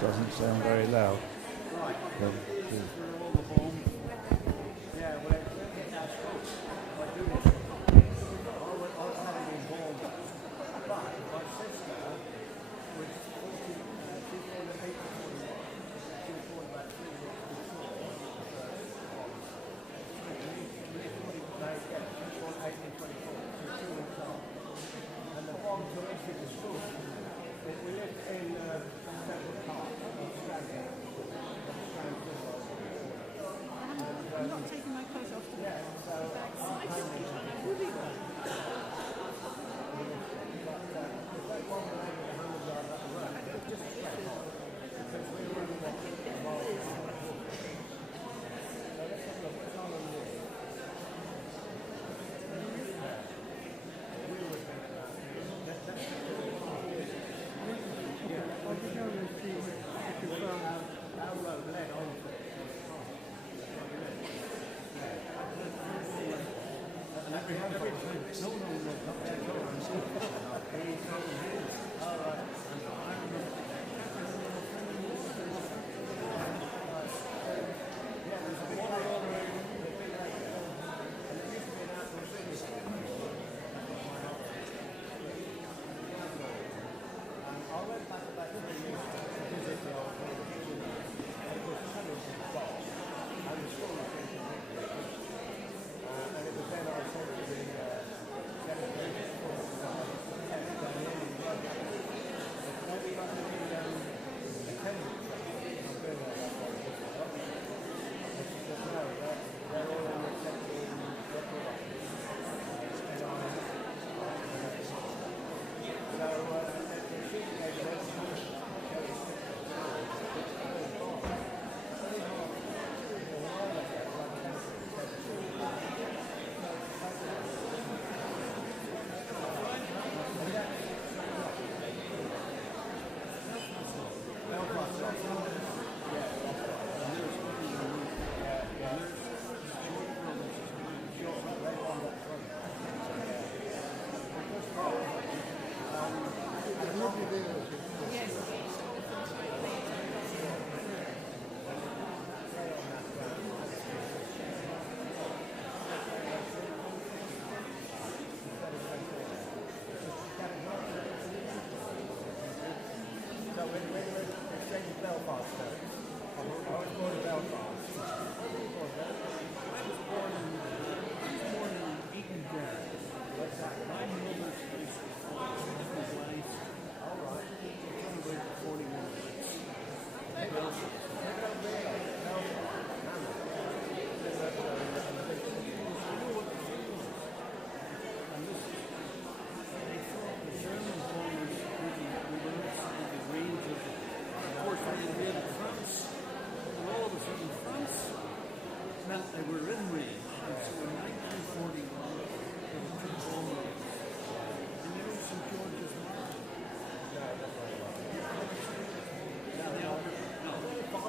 just doesn't sound very loud. I'm not taking my clothes off today. They were in range, and so in 1941, there were two bomb raids. And you know St. George's Market? No.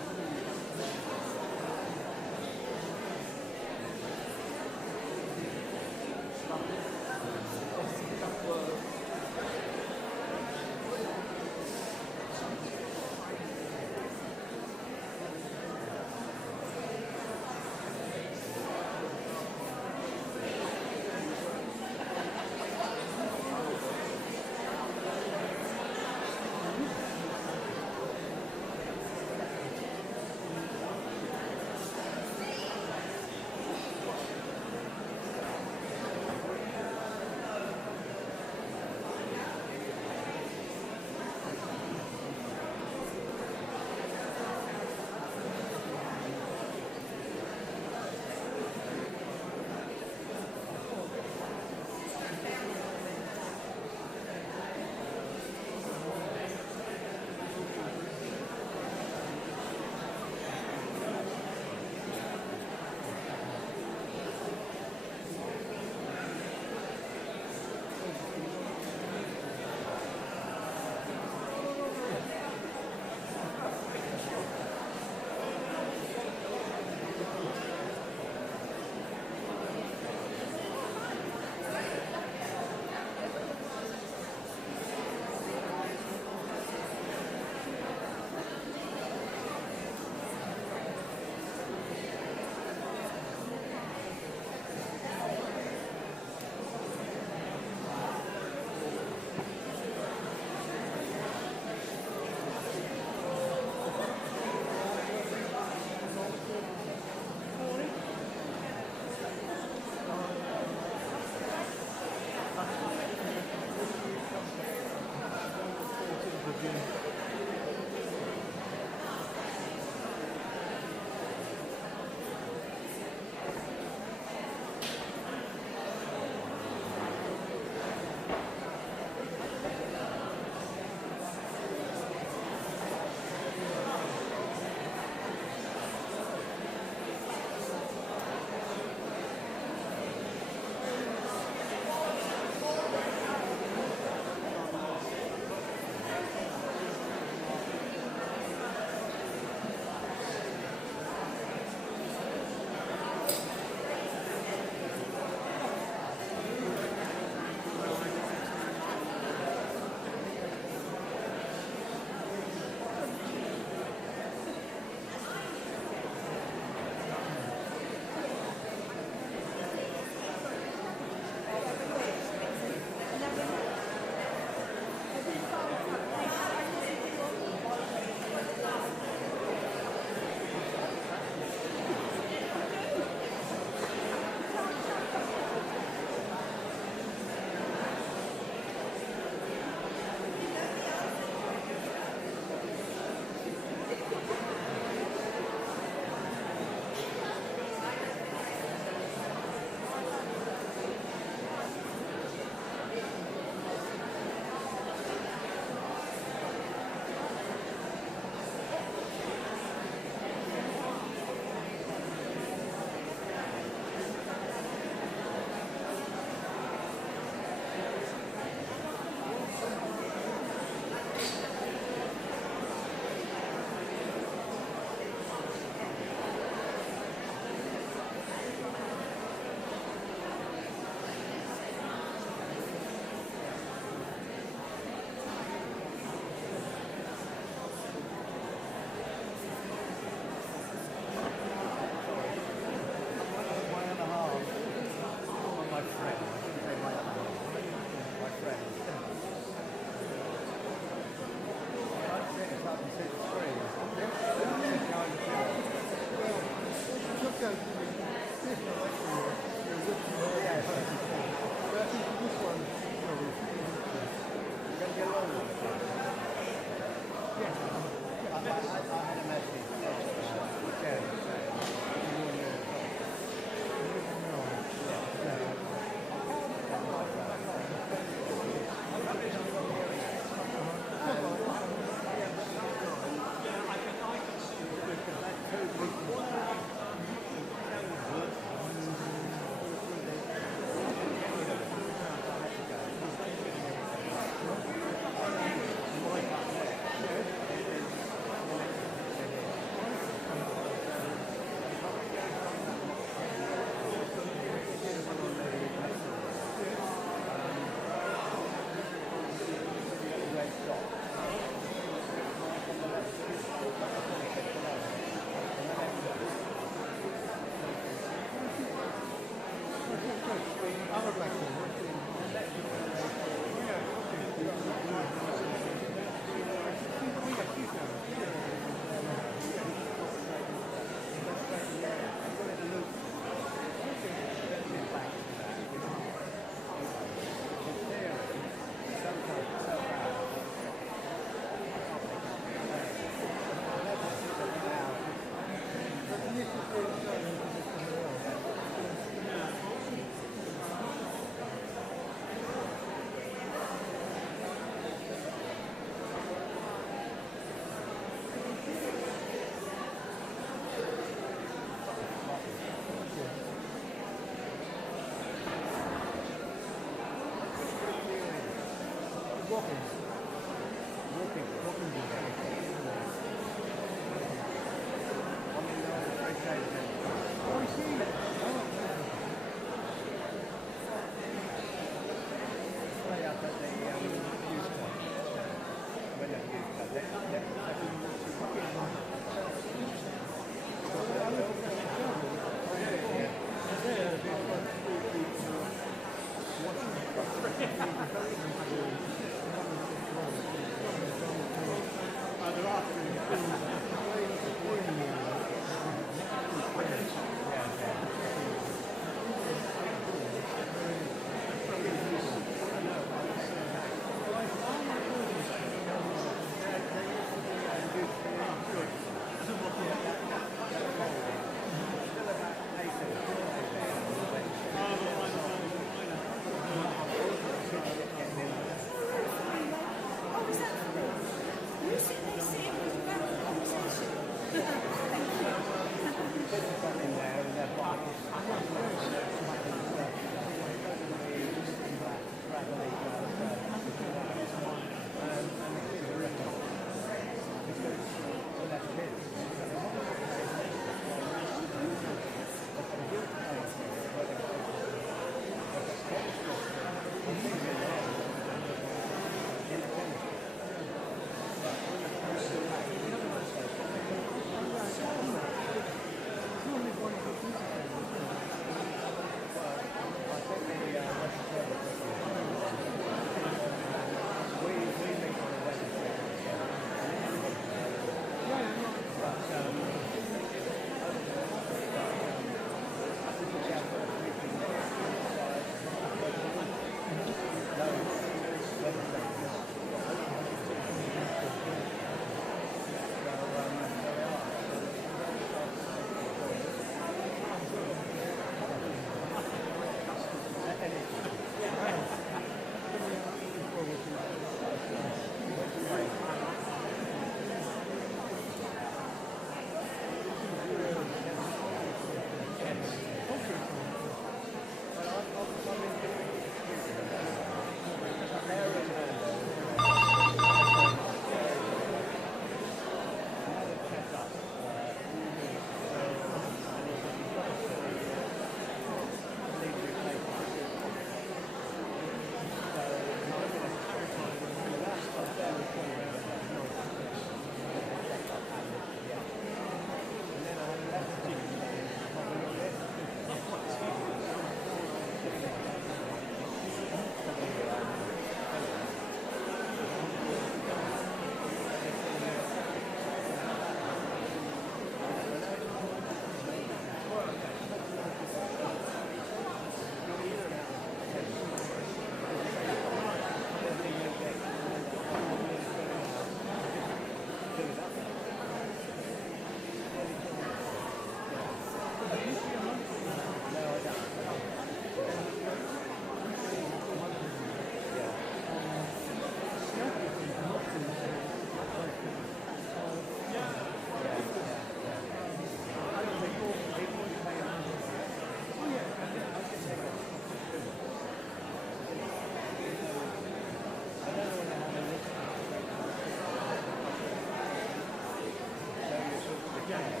Yeah,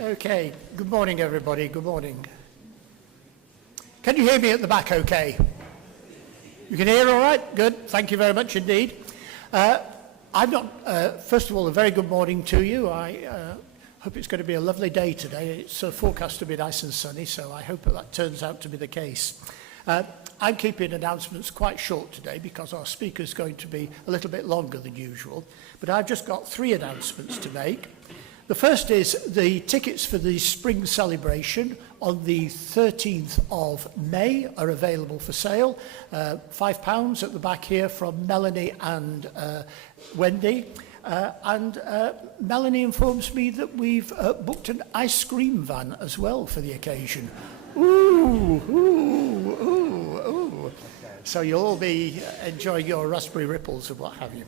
Okay, good morning everybody, good morning. Can you hear me at the back okay? You can hear all right? Good, thank you very much indeed. First of all, a very good morning to you. I hope it's going to be a lovely day today. It's forecast to be nice and sunny, so I hope that turns out to be the case. I'm keeping announcements quite short today because our speaker is going to be a little bit longer than usual, but I've just got 3 announcements to make. The first is the tickets for the spring celebration on the 13th of May are available for sale. £5 at the back here from Melanie and Wendy. Melanie informs me that we've booked an ice cream van as well for the occasion. Ooh, ooh, ooh, ooh. So you'll all be enjoying your raspberry ripples and what have you.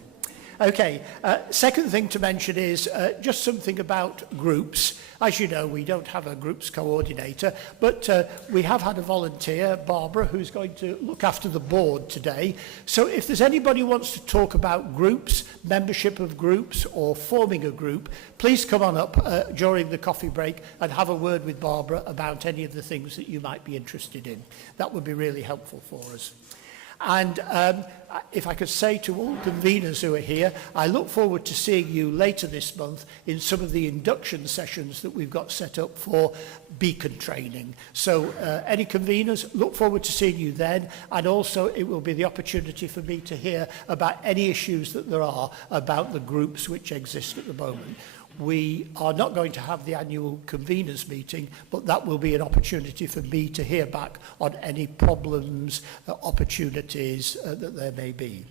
Okay, second thing to mention is just something about groups. As you know, we don't have a groups coordinator, but we have had a volunteer, Barbara, who's going to look after the board today. So if there's anybody who wants to talk about groups, membership of groups, or forming a group, please come on up during the coffee break and have a word with Barbara about any of the things that you might be interested in. That would be really helpful for us. And if I could say to all conveners who are here, I look forward to seeing you later this month in some of the induction sessions that we've got set up for beacon training. So any conveners, look forward to seeing you then. And also it will be the opportunity for me to hear about any issues that there are about the groups which exist at the moment. We are not going to have the annual conveners meeting, but that will be an opportunity for me to hear back on any problems, opportunities that there may be.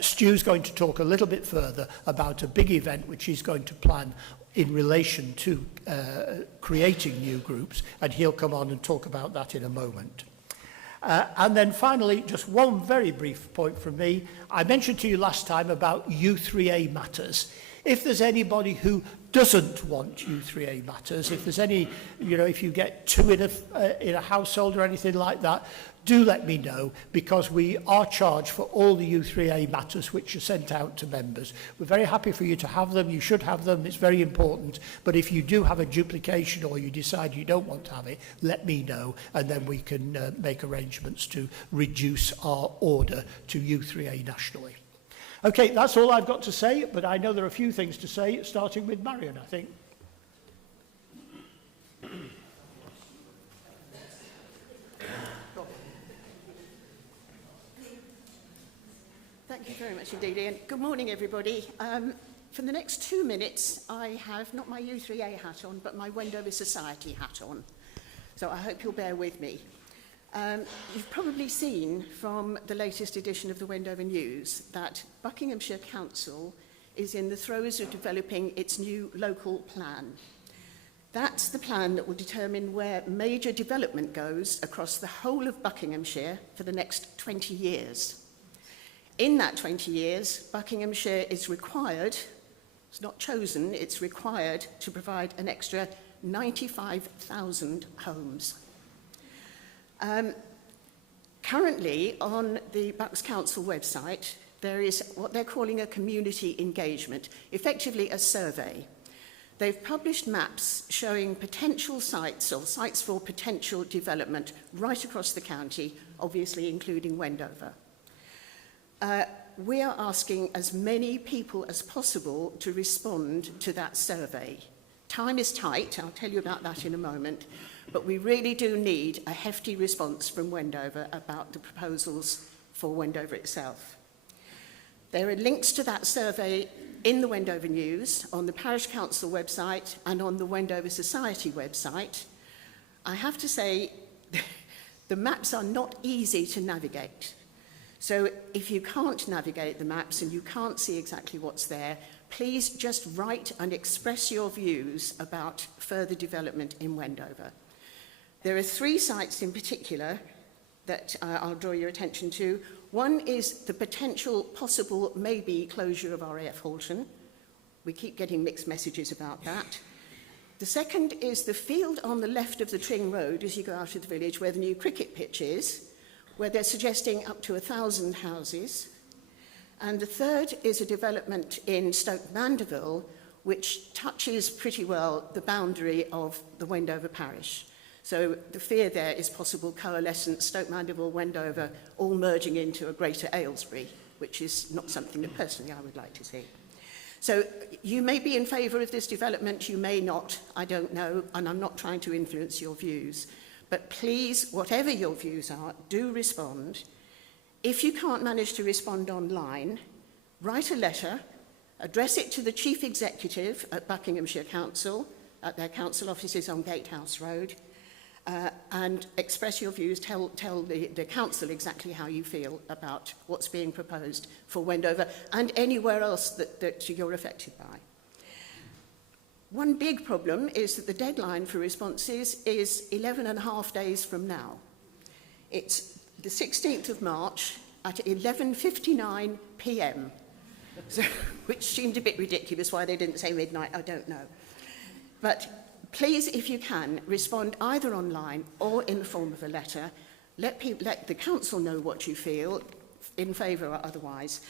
Stu's going to talk a little bit further about a big event which he's going to plan in relation to creating new groups, and he'll come on and talk about that in a moment. And then finally, just one very brief point from me. I mentioned to you last time about U3A matters. If there's anybody who doesn't want U3A matters, if there's any, if you get 2 in a household or anything like that, do let me know, because we are charged for all the U3A matters which are sent out to members. We're very happy for you to have them. You should have them. It's very important. But if you do have a duplication or you decide you don't want to have it, let me know, and then we can make arrangements to reduce our order to U3A nationally. Okay, that's all I've got to say, but I know there are a few things to say, starting with Marion, I think. Thank you very much indeed, Ian. Good morning, everybody. For the next 2 minutes, I have not my U3A hat on, but my Wendover Society hat on. So I hope you'll bear with me. You've probably seen from the latest edition of the Wendover News that Buckinghamshire Council is in the throes of developing its new local plan. That's the plan that will determine where major development goes across the whole of Buckinghamshire for the next 20 years. In that 20 years, Buckinghamshire is required, it's not chosen, it's required to provide an extra 95,000 homes. Currently, on the Bucks Council website, there is what they're calling a community engagement, effectively a survey. They've published maps showing potential sites or sites for potential development right across the county, obviously including Wendover. We are asking as many people as possible to respond to that survey. Time is tight, I'll tell you about that in a moment, but we really do need a hefty response from Wendover about the proposals for Wendover itself. There are links to that survey in the Wendover News, on the Parish Council website and on the Wendover Society website. I have to say, the maps are not easy to navigate. So if you can't navigate the maps and you can't see exactly what's there, please just write and express your views about further development in Wendover. There are 3 sites in particular that I'll draw your attention to. One is the potential possible maybe closure of RAF Halton. We keep getting mixed messages about that. The second is the field on the left of the Tring Road as you go out of the village where the new cricket pitch is, where they're suggesting up to 1,000 houses. And the third is a development in Stoke Mandeville which touches pretty well the boundary of the Wendover parish. So the fear there is possible coalescence, Stoke Mandeville, Wendover, all merging into a greater Aylesbury, which is not something that personally I would like to see. So you may be in favour of this development, you may not, I don't know, and I'm not trying to influence your views. But please, whatever your views are, do respond. If you can't manage to respond online, write a letter, address it to the Chief Executive at Buckinghamshire Council, at their council offices on Gatehouse Road, and express your views, tell the council exactly how you feel about what's being proposed for Wendover and anywhere else that you're affected by. One big problem is that the deadline for responses is 11.5 days from now. It's the 16th of March at 11:59 p.m, so, which seemed a bit ridiculous. Why they didn't say midnight, I don't know. But please, if you can, respond either online or in the form of a letter. Let the council know what you feel, in favour or otherwise.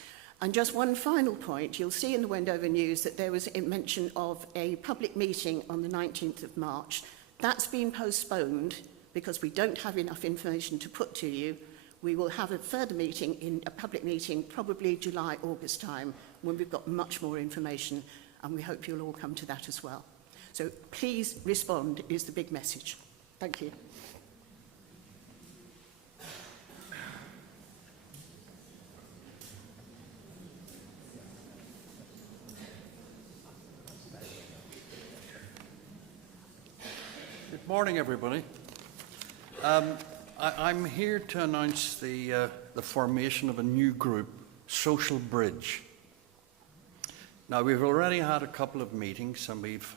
And just one final point, you'll see in the Wendover News that there was a mention of a public meeting on the 19th of March. That's been postponed because we don't have enough information to put to you. We will have a further meeting, a public meeting, probably July, August time, when we've got much more information, and we hope you'll all come to that as well. So please respond is the big message. Thank you. Good morning, everybody. I'm here to announce the formation of a new group, Social Bridge. Now, we've already had a couple of meetings and we've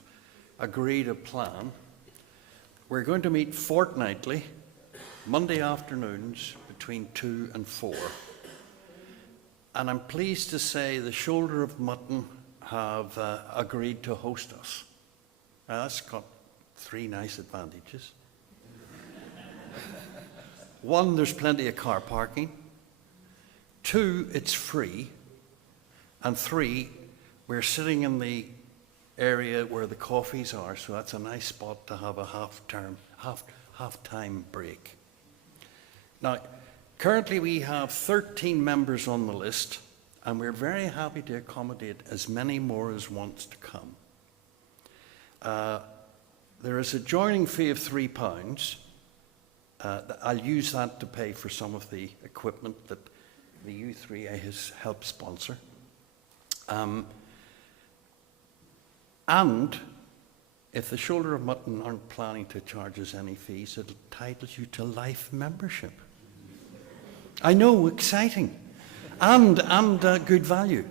agreed a plan. We're going to meet fortnightly, Monday afternoons between 2 and 4. And I'm pleased to say the Shoulder of Mutton have agreed to host us. Now, that's got 3 nice advantages. 1, there's plenty of car parking. 2, it's free. And 3, we're sitting in the area where the coffees are, so that's a nice spot to have a half-time break. Now, currently we have 13 members on the list, and we're very happy to accommodate as many more as wants to come. There is a joining fee of £3. I'll use that to pay for some of the equipment that the U3A has helped sponsor. And if the Shoulder of Mutton aren't planning to charge us any fees, it entitles you to life membership. I know, exciting, and good value.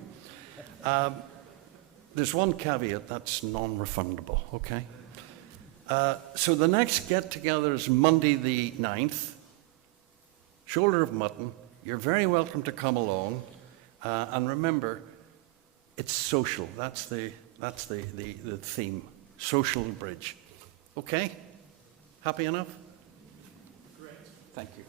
There's one caveat, that's non-refundable, okay? So the next get-together is Monday the 9th, Shoulder of Mutton. You're very welcome to come along, and remember, it's social. That's the theme, Social Bridge. Okay? Happy enough? Great. Thank you.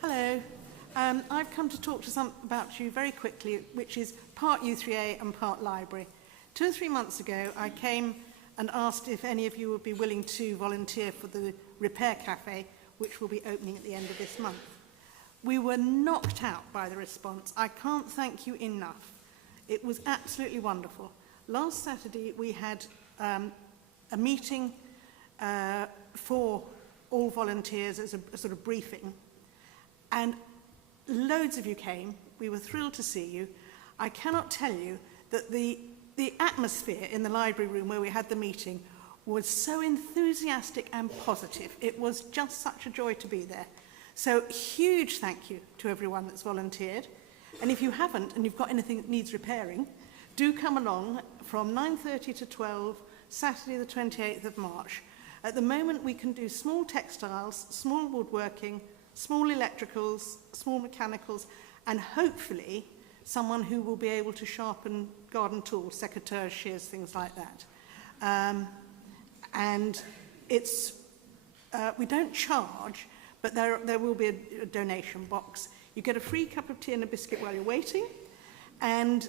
Hello. I've come to talk to about you very quickly, which is part U3A and part library. 2 or 3 months ago, I came and asked if any of you would be willing to volunteer for the repair cafe, which will be opening at the end of this month. We were knocked out by the response. I can't thank you enough. It was absolutely wonderful. Last Saturday, we had a meeting for all volunteers as a sort of briefing, and loads of you came. We were thrilled to see you. I cannot tell you that the atmosphere in the library room where we had the meeting was so enthusiastic and positive. It was just such a joy to be there. So huge thank you to everyone that's volunteered. And if you haven't and you've got anything that needs repairing, do come along from 9:30 to 12, Saturday the 28th of March. At the moment we can do small textiles, small woodworking, small electricals, small mechanicals, and hopefully someone who will be able to sharpen garden tools, secateurs, shears, things like that. And it's, we don't charge, but there will be a donation box. You get a free cup of tea and a biscuit while you're waiting, and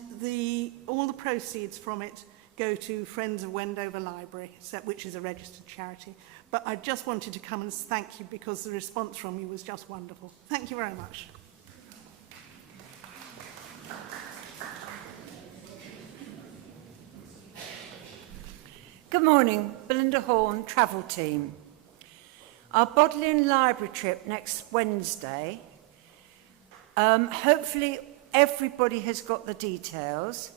all the proceeds from it go to Friends of Wendover Library, which is a registered charity. But I just wanted to come and thank you because the response from you was just wonderful. Thank you very much. Good morning, Belinda Horn, travel team. Our Bodleian Library trip next Wednesday. Hopefully everybody has got the details.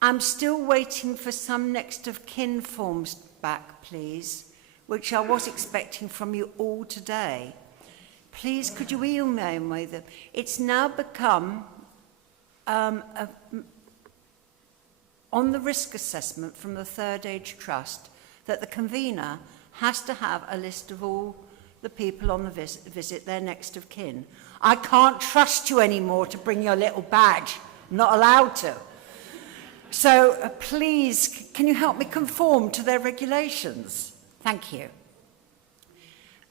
I'm still waiting for some next of kin forms back, please, which I was expecting from you all today. Please, could you email me them? It's now become, on the risk assessment from the Third Age Trust, that the convener has to have a list of all the people on the visit, their next of kin. I can't trust you anymore to bring your little badge. I'm not allowed to. So please, can you help me conform to their regulations? Thank you.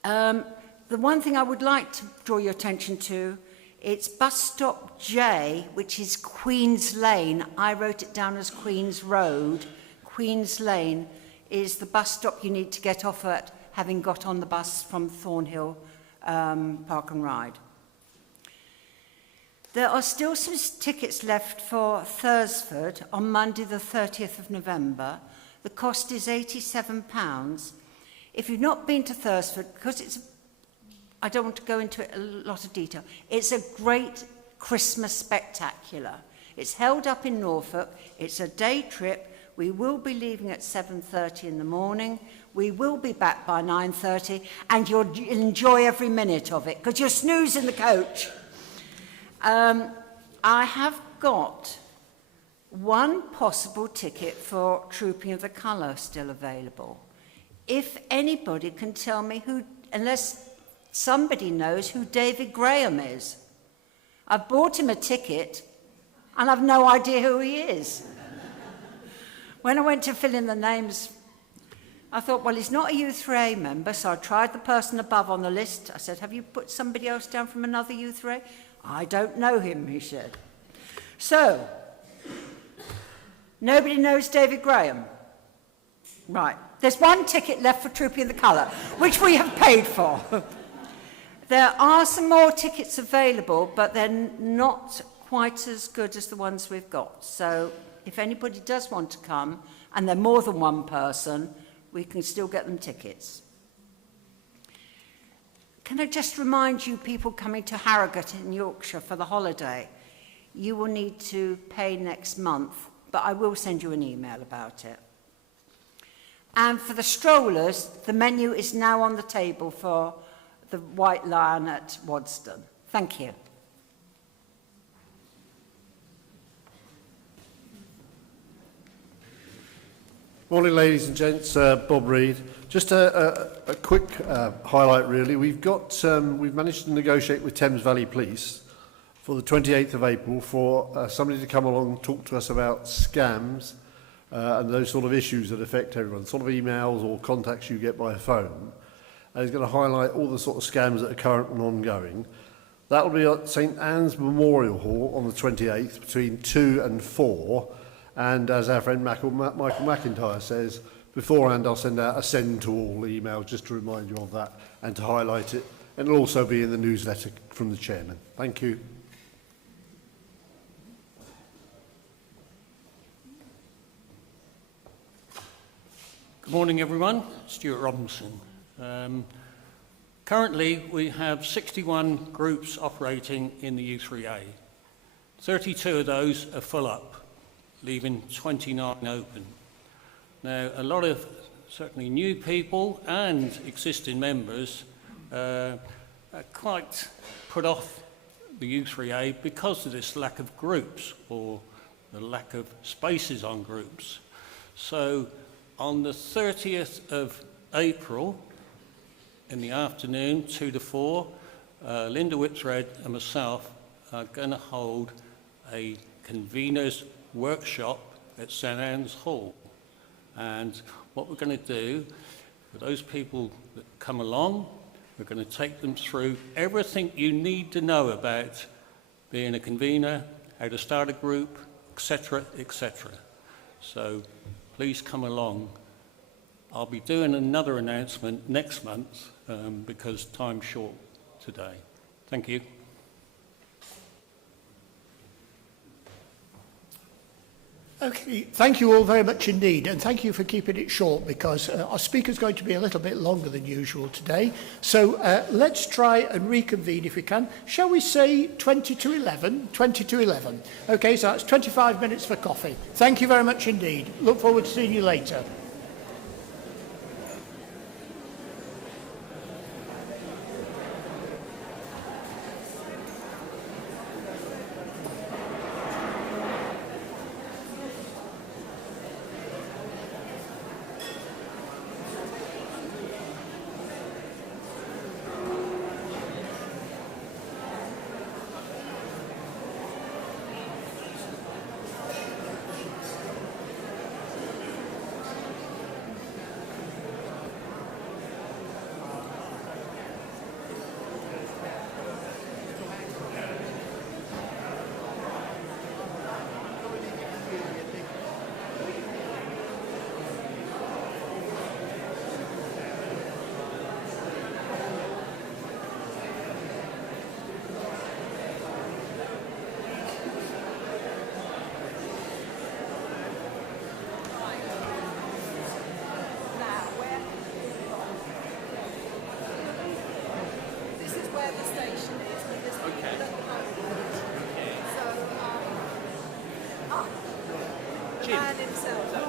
The one thing I would like to draw your attention to, it's bus stop J, which is Queen's Lane. I wrote it down as Queen's Road. Queen's Lane is the bus stop you need to get off at, having got on the bus from Thornhill Park and Ride. There are still some tickets left for Thursford on Monday the 30th of November. The cost is £87. If you've not been to Thursford, because I don't want to go into it a lot of detail, it's a great Christmas spectacular. It's held up in Norfolk. It's a day trip. We will be leaving at 7:30 in the morning. We will be back by 9:30, and you'll enjoy every minute of it, because you'll snooze in the coach. I have got one possible ticket for Trooping of the Colour still available. If anybody can tell me who, unless somebody knows who David Graham is. I've bought him a ticket and I've no idea who he is. When I went to fill in the names, I thought, well, he's not a U3A member, so I tried the person above on the list. I said, have you put somebody else down from another U3A? I don't know him, he said. So, nobody knows David Graham? Right. There's one ticket left for Trooping the Colour, which we have paid for. There are some more tickets available, but they're not quite as good as the ones we've got. So if anybody does want to come, and they're more than one person, we can still get them tickets. Can I just remind you people coming to Harrogate in Yorkshire for the holiday, you will need to pay next month, but I will send you an email about it. And for the strollers, the menu is now on the table for the White Lion at Wadston. Thank you. Morning, ladies and gents. Bob Reed. Just a quick highlight, really. We've managed to negotiate with Thames Valley Police for the 28th of April for somebody to come along and talk to us about scams and those sort of issues that affect everyone, sort of emails or contacts you get by phone. And he's going to highlight all the sort of scams that are current and ongoing. That will be at St Anne's Memorial Hall on the 28th between 2 and 4. And as our friend Michael McIntyre says, beforehand I'll send out a send to all email just to remind you of that and to highlight it. And it'll also be in the newsletter from the chairman. Thank you. Good morning, everyone. Stuart Robinson. Currently, we have 61 groups operating in the U3A. 32 of those are full up, leaving 29 open. Now, a lot of certainly new people and existing members are quite put off the U3A because of this lack of groups or the lack of spaces on groups. So, on the 30th of April, in the afternoon, 2 to 4, Linda Whipsred and myself are going to hold a conveners workshop at St Anne's Hall. And what we're going to do, for those people that come along, we're going to take them through everything you need to know about being a convener, how to start a group, etc., etc. So please come along. I'll be doing another announcement next month because time's short today. Thank you. Okay, thank you all very much indeed, and thank you for keeping it short because our speaker's going to be a little bit longer than usual today. So let's try and reconvene if we can. Shall we say 20 to 11? 20 to 11. Okay, so that's 25 minutes for coffee. Thank you very much indeed. Look forward to seeing you later.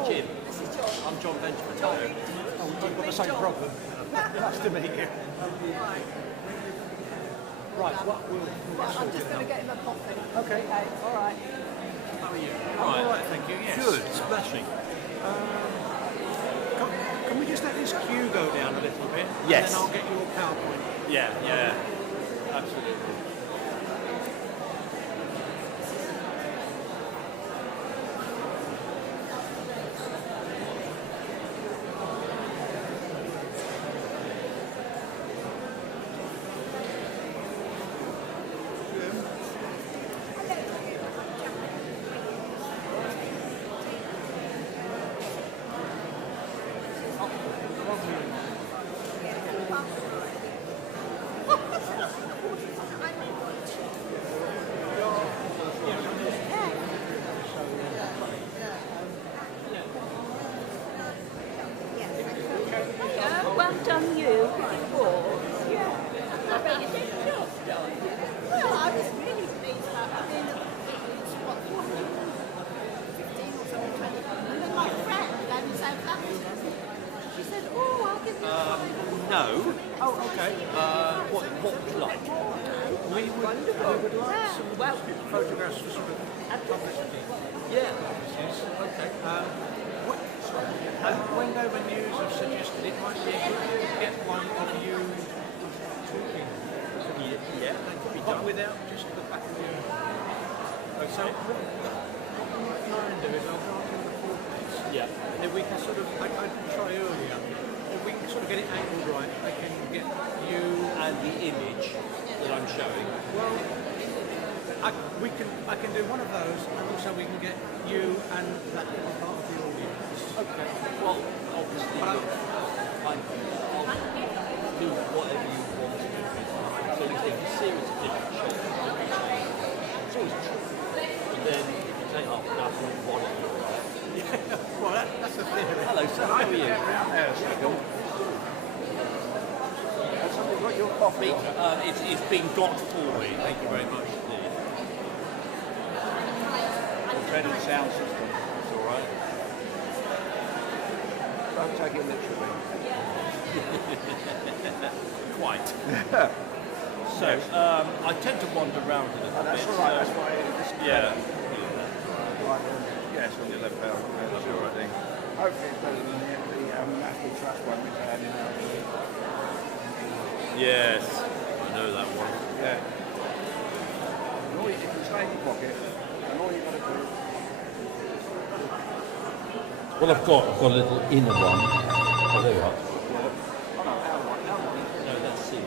Jim. This is John. I'm John Benjamin. Oh, we've got the same problem. Nice to meet you. Right, I'm just going to get him a coffee. Okay, all right. How are you? All right, thank you. Yes. Good, smashing. Can we just let this queue go down a little bit? Yes. And then I'll get your PowerPoint. Yeah, absolutely. Well done, you. Well, I was really pleased about it. I mean, it's what, 15 or something, 20. And then my friend, down in Southampton, she said, oh, I'll give you No. Oh, okay. What would you like? We would like some photographs for sort of publicity. Yeah. Okay. Wendover News have suggested it might be a good idea to get one of you talking. Yeah, that could be done without just the back of your... Okay. So what I might try and do is I'll go up in the pulpits. Yeah. And then we can sort of, I can try earlier, if we can sort of get it angled right, I can get you... And the image that I'm showing. Well, I can do one of those, and also we can get you and that little part of the audience. Okay. Well, obviously, I'll do whatever you want to do. So we take a series of different shots. It's always true. But then, if you take half an hour to make one of them, yeah. Well, that's the theory. Hello, sir. How are you? Has somebody got your coffee? It's been got for me. Thank you very much indeed. Better sound system. It's all right. Don't take it literally. Quite. So, I tend to wander around a little bit. That's all right. That's why it's yes, on the left hand. That's the right thing. Hopefully it's better than the National Trust one which I had in our... Yes, I know that one. Yeah. If you stay in your pocket, and Well, I've got a little inner one. Oh, there we are. No, let's see.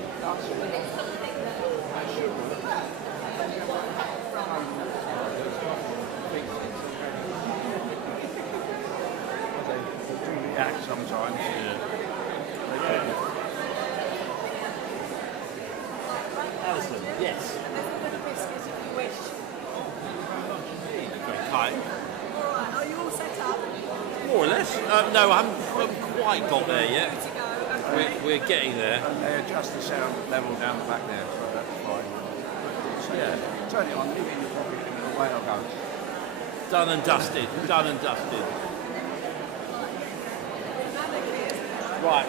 React sometimes. Alison, yes. Very kind. Are you all set up? More or less. No, I haven't quite got there yet. We're getting there. And they adjust the sound level down the back there, so that's fine. So Yeah. turn it on, leave it in your pocket, and away I'll go. Done and dusted. Done and dusted. Right.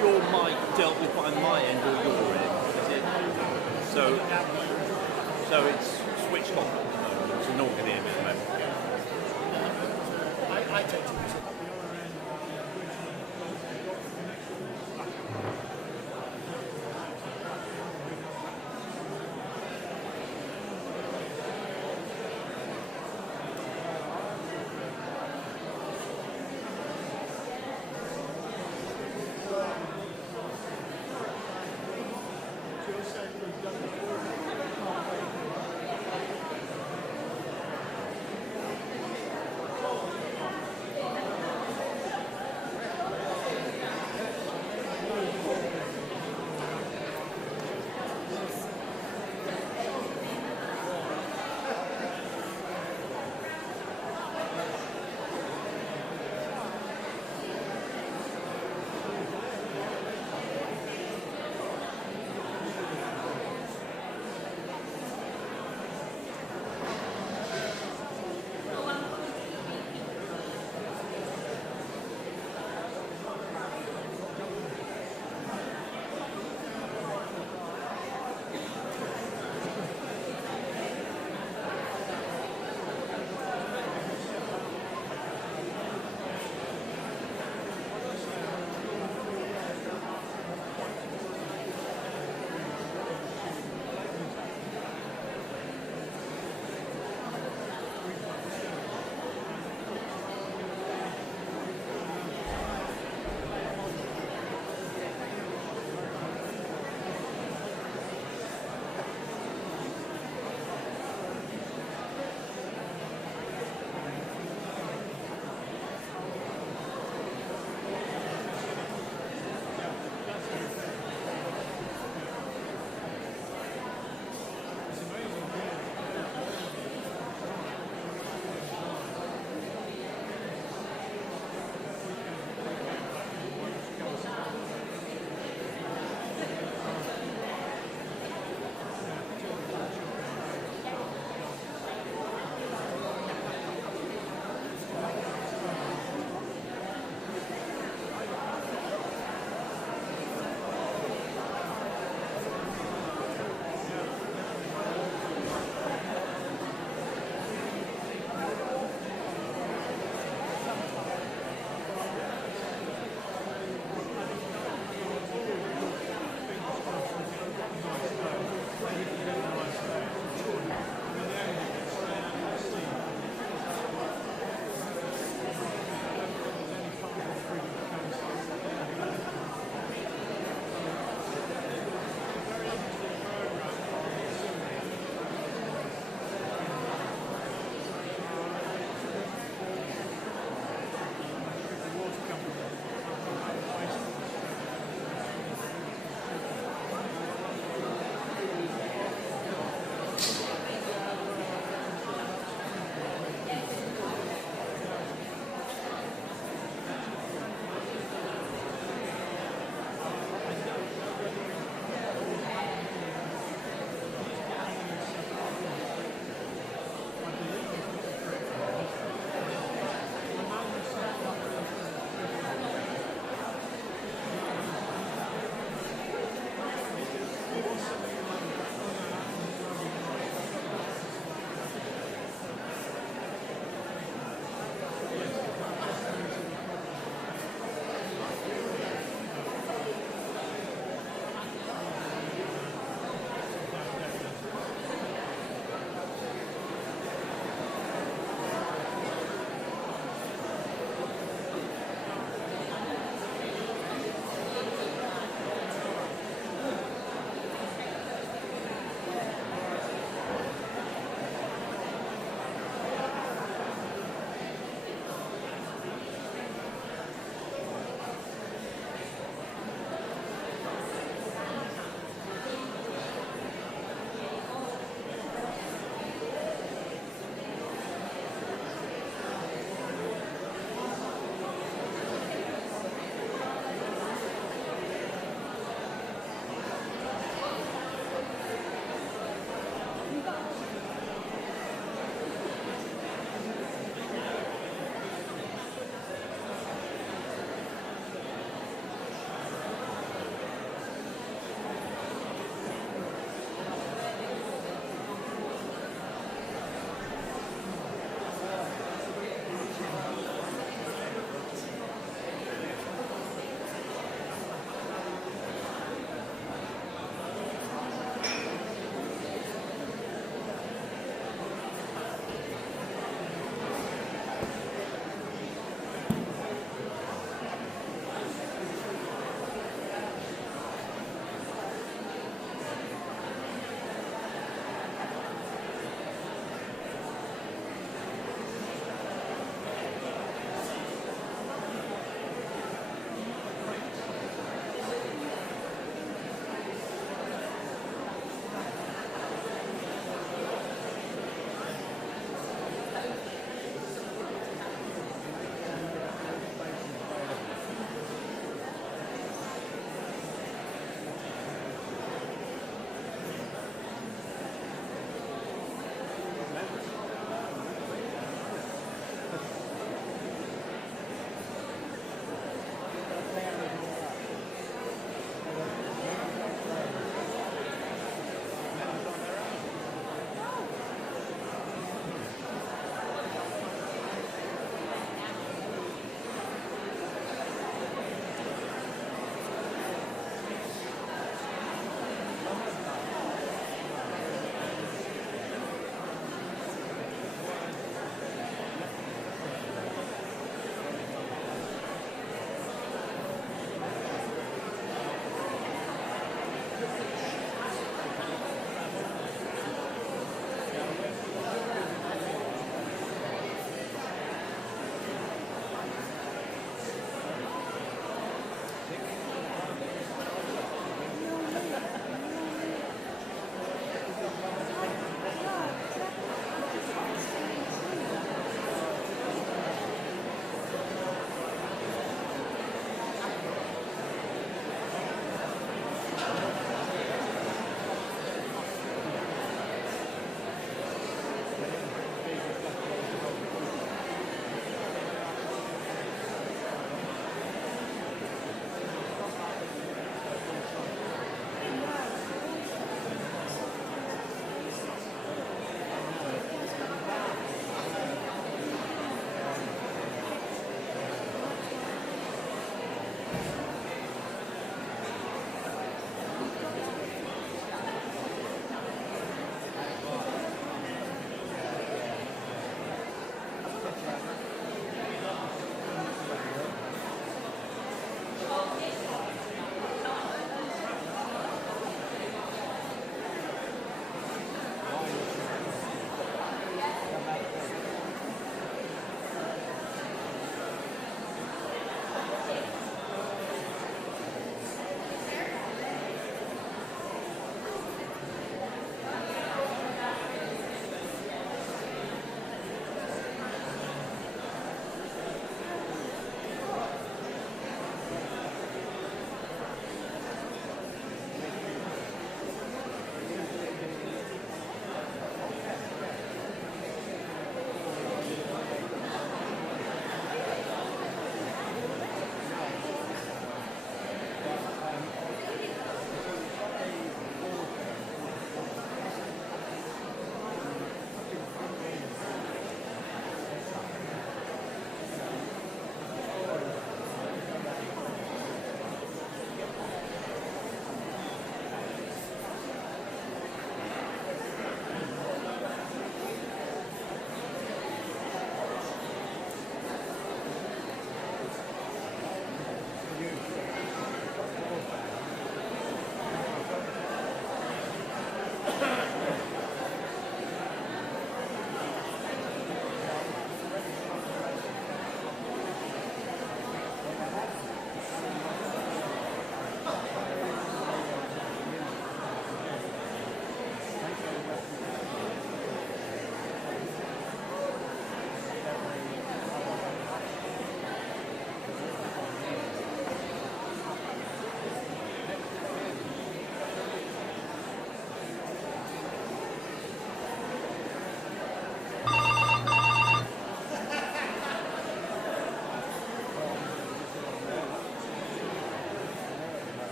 your mic dealt with by my end or your end? Is it? So it's switched off at the moment, so no one can hear me at the moment. I take it.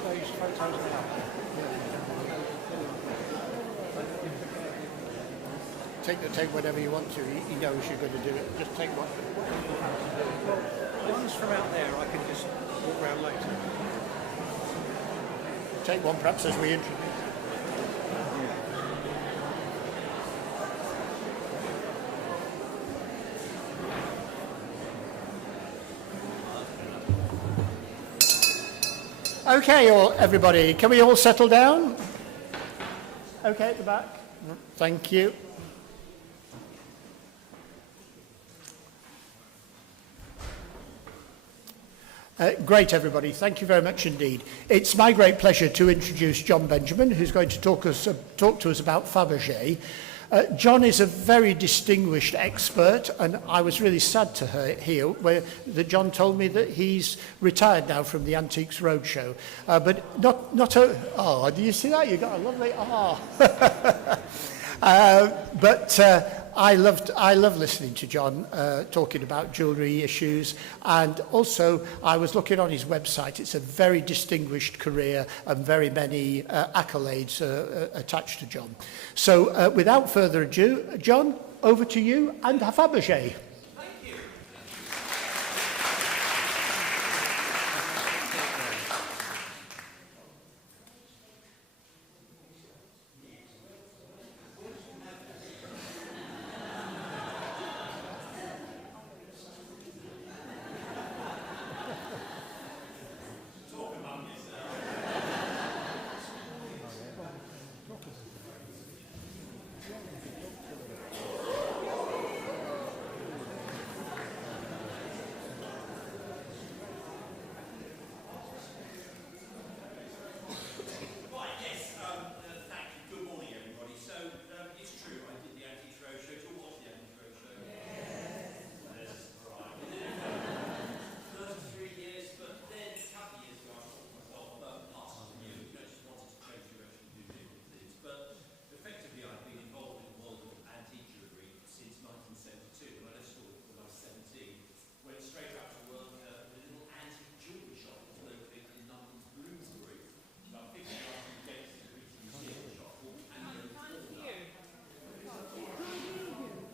those photos now. Take whatever you want to. He knows you're going to do it. Just take what you have to do. Well, ones from out there I can just walk around later. Take one perhaps as we introduce. Okay, everybody, can we all settle down? Okay, at the back. Thank you. Great, everybody. Thank you very much indeed. It's my great pleasure to introduce John Benjamin, who's going to talk to us about Fabergé. John is a very distinguished expert, and I was really sad to hear that John told me that he's retired now from the Antiques Roadshow. But oh, do you see that? You got a lovely I love listening to John talking about jewellery issues, and also I was looking on his website. It's a very distinguished career and very many accolades attached to John. So without further ado, John, over to you and Fabergé.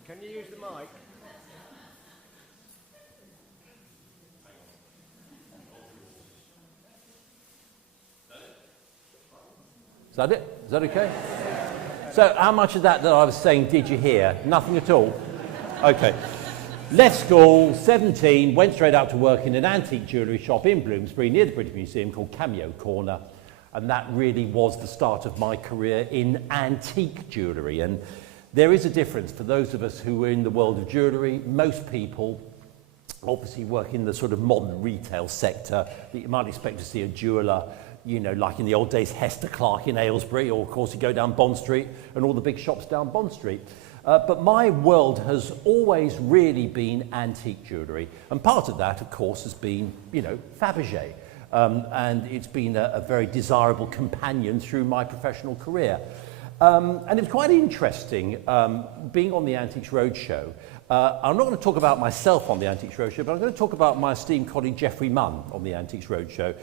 Can you use the mic? Is that it? Is that okay? So how much of that I was saying did you hear? Nothing at all? Okay. Left school, 17, went straight out to work in an antique jewellery shop in Bloomsbury near the British Museum called Cameo Corner. And that really was the start of my career in antique jewellery. And there is a difference for those of us who are in the world of jewellery. Most people obviously work in the sort of modern retail sector that you might expect to see a jeweller, you know, like in the old days, Hester Clark in Aylesbury, or of course you go down Bond Street and all the big shops down Bond Street. But my world has always really been antique jewellery. And part of that, of course, has been, you know, Fabergé. And it's been a very desirable companion through my professional career. And it's quite interesting being on the Antiques Roadshow. I'm not going to talk about myself on the Antiques Roadshow, but I'm going to talk about my esteemed colleague Geoffrey Munn on the Antiques Roadshow.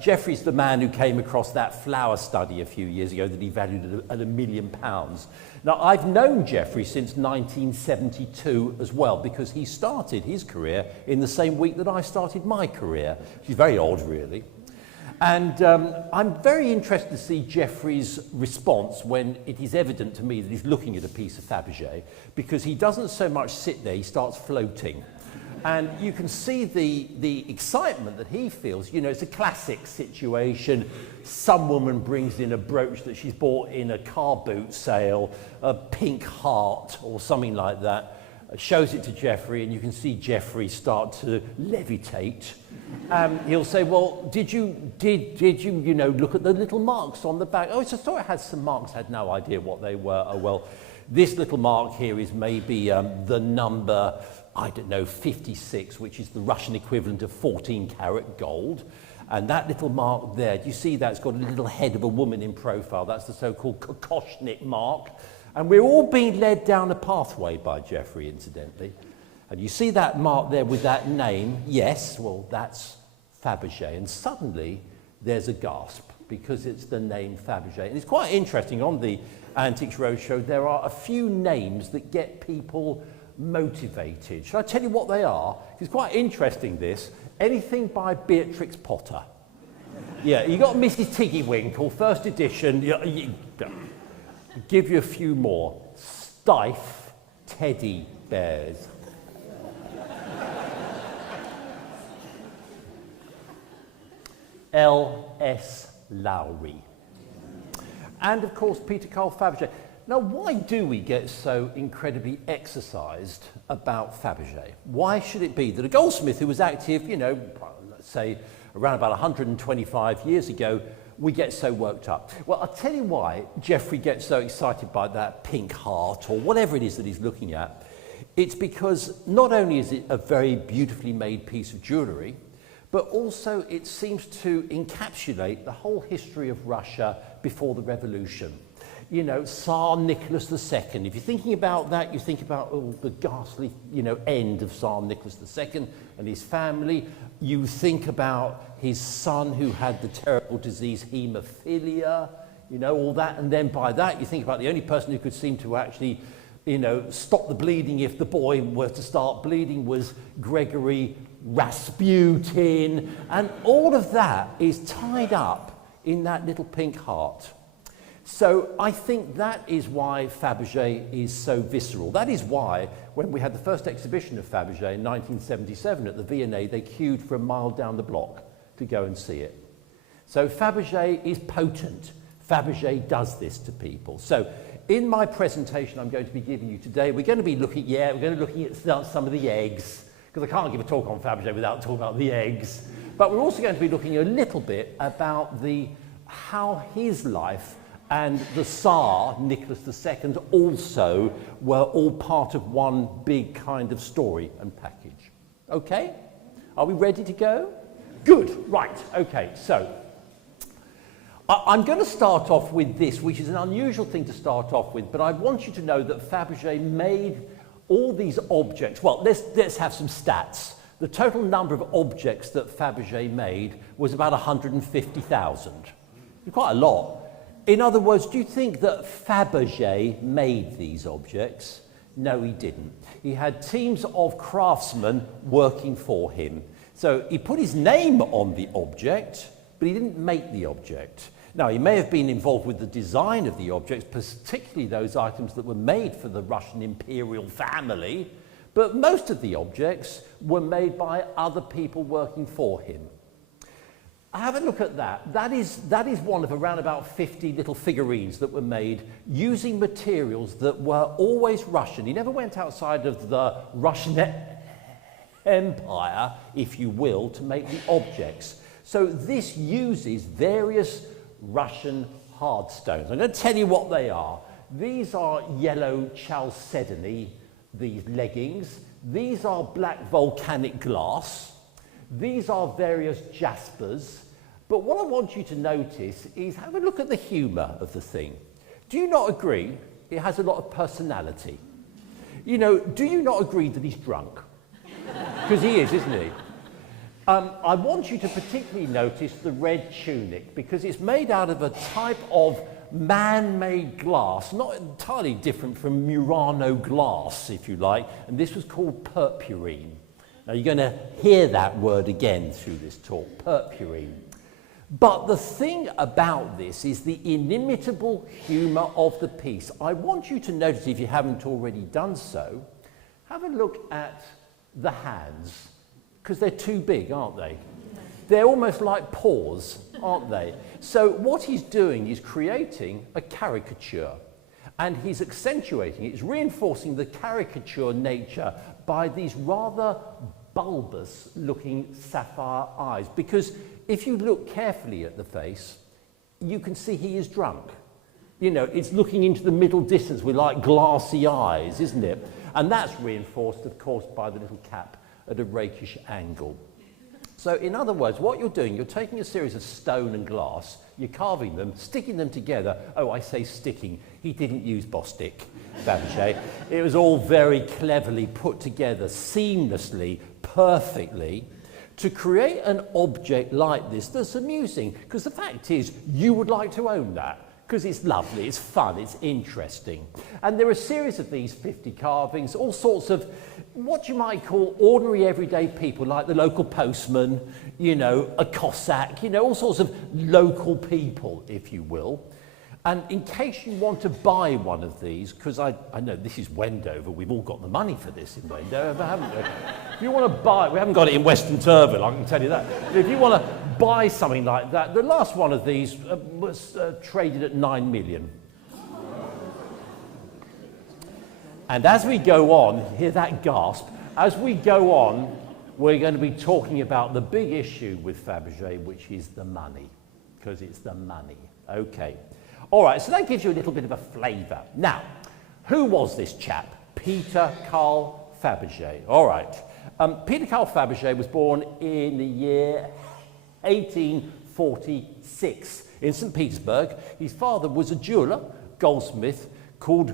Geoffrey's the man who came across that flower study a few years ago that he valued at £1 million. Now, I've known Geoffrey since 1972 as well, because he started his career in the same week that I started my career, which is very odd, really. And I'm very interested to see Geoffrey's response when it is evident to me that he's looking at a piece of Fabergé, because he doesn't so much sit there, he starts floating. And you can see the excitement that he feels. You know, it's a classic situation. Some woman brings in a brooch that she's bought in a car boot sale, a pink heart or something like that, shows it to Geoffrey, and you can see Geoffrey start to levitate. He'll say, well, did you look at the little marks on the back? Oh, it's a thought it had some marks, had no idea what they were. Oh, well, this little mark here is maybe the number, I don't know, 56, which is the Russian equivalent of 14 karat gold. And that little mark there, do you see that? It's got a little head of a woman in profile. That's the so-called Kokoshnik mark. And we're all being led down a pathway by Geoffrey, incidentally. And you see that mark there with that name? Yes, well, that's Fabergé. And suddenly, there's a gasp, because it's the name Fabergé. And it's quite interesting, on the Antiques Roadshow, there are a few names that get people motivated. Shall I tell you what they are? It's quite interesting, this. Anything by Beatrix Potter. Yeah, you got Mrs. Tiggywinkle, first edition. Give you a few more. Stife teddy bears. L.S. Lowry. And of course, Peter Carl Fabergé. Now, why do we get so incredibly exercised about Fabergé? Why should it be that a goldsmith who was active, you know, let's say around about 125 years ago, we get so worked up? Well, I'll tell you why Geoffrey gets so excited by that pink heart or whatever it is that he's looking at. It's because not only is it a very beautifully made piece of jewellery, but also it seems to encapsulate the whole history of Russia before the revolution. You know, Tsar Nicholas II. If you're thinking about that, you think about the ghastly, you know, end of Tsar Nicholas II and his family. You think about his son who had the terrible disease haemophilia, you know, all that. And then by that, you think about the only person who could seem to actually, you know, stop the bleeding if the boy were to start bleeding was Gregory Rasputin. And all of that is tied up in that little pink heart. So I think that is why Fabergé is so visceral. That is why when we had the first exhibition of Fabergé in 1977 at the V&A, they queued for a mile down the block to go and see it. So Fabergé is potent. Fabergé does this to people. So in my presentation I'm going to be giving you today, we're going to be looking at some of the eggs, because I can't give a talk on Fabergé without talking about the eggs. But we're also going to be looking a little bit about how his life and the Tsar, Nicholas II, also were all part of one big kind of story and package. Okay? Are we ready to go? Good. Right. Okay. So I'm going to start off with this, which is an unusual thing to start off with, but I want you to know that Fabergé made all these objects. Well, let's have some stats. The total number of objects that Fabergé made was about 150,000. Quite a lot. In other words, do you think that Fabergé made these objects? No, he didn't. He had teams of craftsmen working for him. So he put his name on the object, but he didn't make the object. Now, he may have been involved with the design of the objects, particularly those items that were made for the Russian imperial family, but most of the objects were made by other people working for him. Have a look at that. That is one of around about 50 little figurines that were made using materials that were always Russian. He never went outside of the Russian Empire, if you will, to make the objects. So this uses various Russian hard stones. I'm going to tell you what they are. These are yellow chalcedony, these leggings. These are black volcanic glass. These are various jaspers. But what I want you to notice is have a look at the humour of the thing. Do you not agree it has a lot of personality? You know, do you not agree that he's drunk? Because he is, isn't he? I want you to particularly notice the red tunic, because it's made out of a type of man-made glass, not entirely different from Murano glass, if you like, and this was called purpurine. Now you're going to hear that word again through this talk, purpurine. But the thing about this is the inimitable humour of the piece. I want you to notice, if you haven't already done so, have a look at the hands, because they're too big, aren't they? They're almost like paws, aren't they? So what he's doing is creating a caricature, and he's accentuating it, he's reinforcing the caricature nature by these rather bulbous looking sapphire eyes, because if you look carefully at the face, you can see he is drunk. You know, it's looking into the middle distance with like glassy eyes, isn't it? And that's reinforced, of course, by the little cap at a rakish angle. So in other words, what you're doing, you're taking a series of stone and glass, you're carving them, sticking them together. Oh, I say sticking. He didn't use Bostik, Fabergé. It was all very cleverly put together, seamlessly, perfectly, to create an object like this that's amusing, because the fact is you would like to own that because it's lovely, it's fun, it's interesting. And there are a series of these 50 carvings, all sorts of what you might call ordinary everyday people, like the local postman, you know, a Cossack, you know, all sorts of local people, if you will. And in case you want to buy one of these, because I know this is Wendover, we've all got the money for this in Wendover, haven't we? If you want to buy, we haven't got it in Western Turville, I can tell you that. But if you want to buy something like that, the last one of these was traded at 9 million. And as we go on, hear that gasp, as we go on, we're going to be talking about the big issue with Fabergé, which is the money, because it's the money. Okay. All right, so that gives you a little bit of a flavour. Now, who was this chap? Peter Carl Fabergé. All right. Peter Carl Fabergé was born in the year 1846 in St. Petersburg. His father was a jeweller, goldsmith, called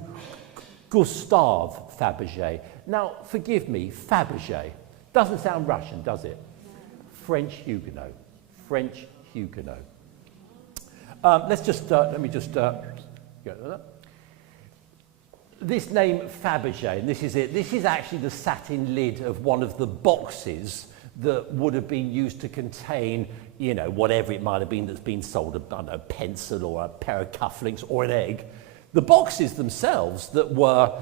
Gustave Fabergé. Now, forgive me, Fabergé doesn't sound Russian, does it? French Huguenot. French Huguenot. Let me just go to that. This name Fabergé, and this is it. This is actually the satin lid of one of the boxes that would have been used to contain, you know, whatever it might have been that's been sold, I don't know, a pencil or a pair of cufflinks or an egg. The boxes themselves that were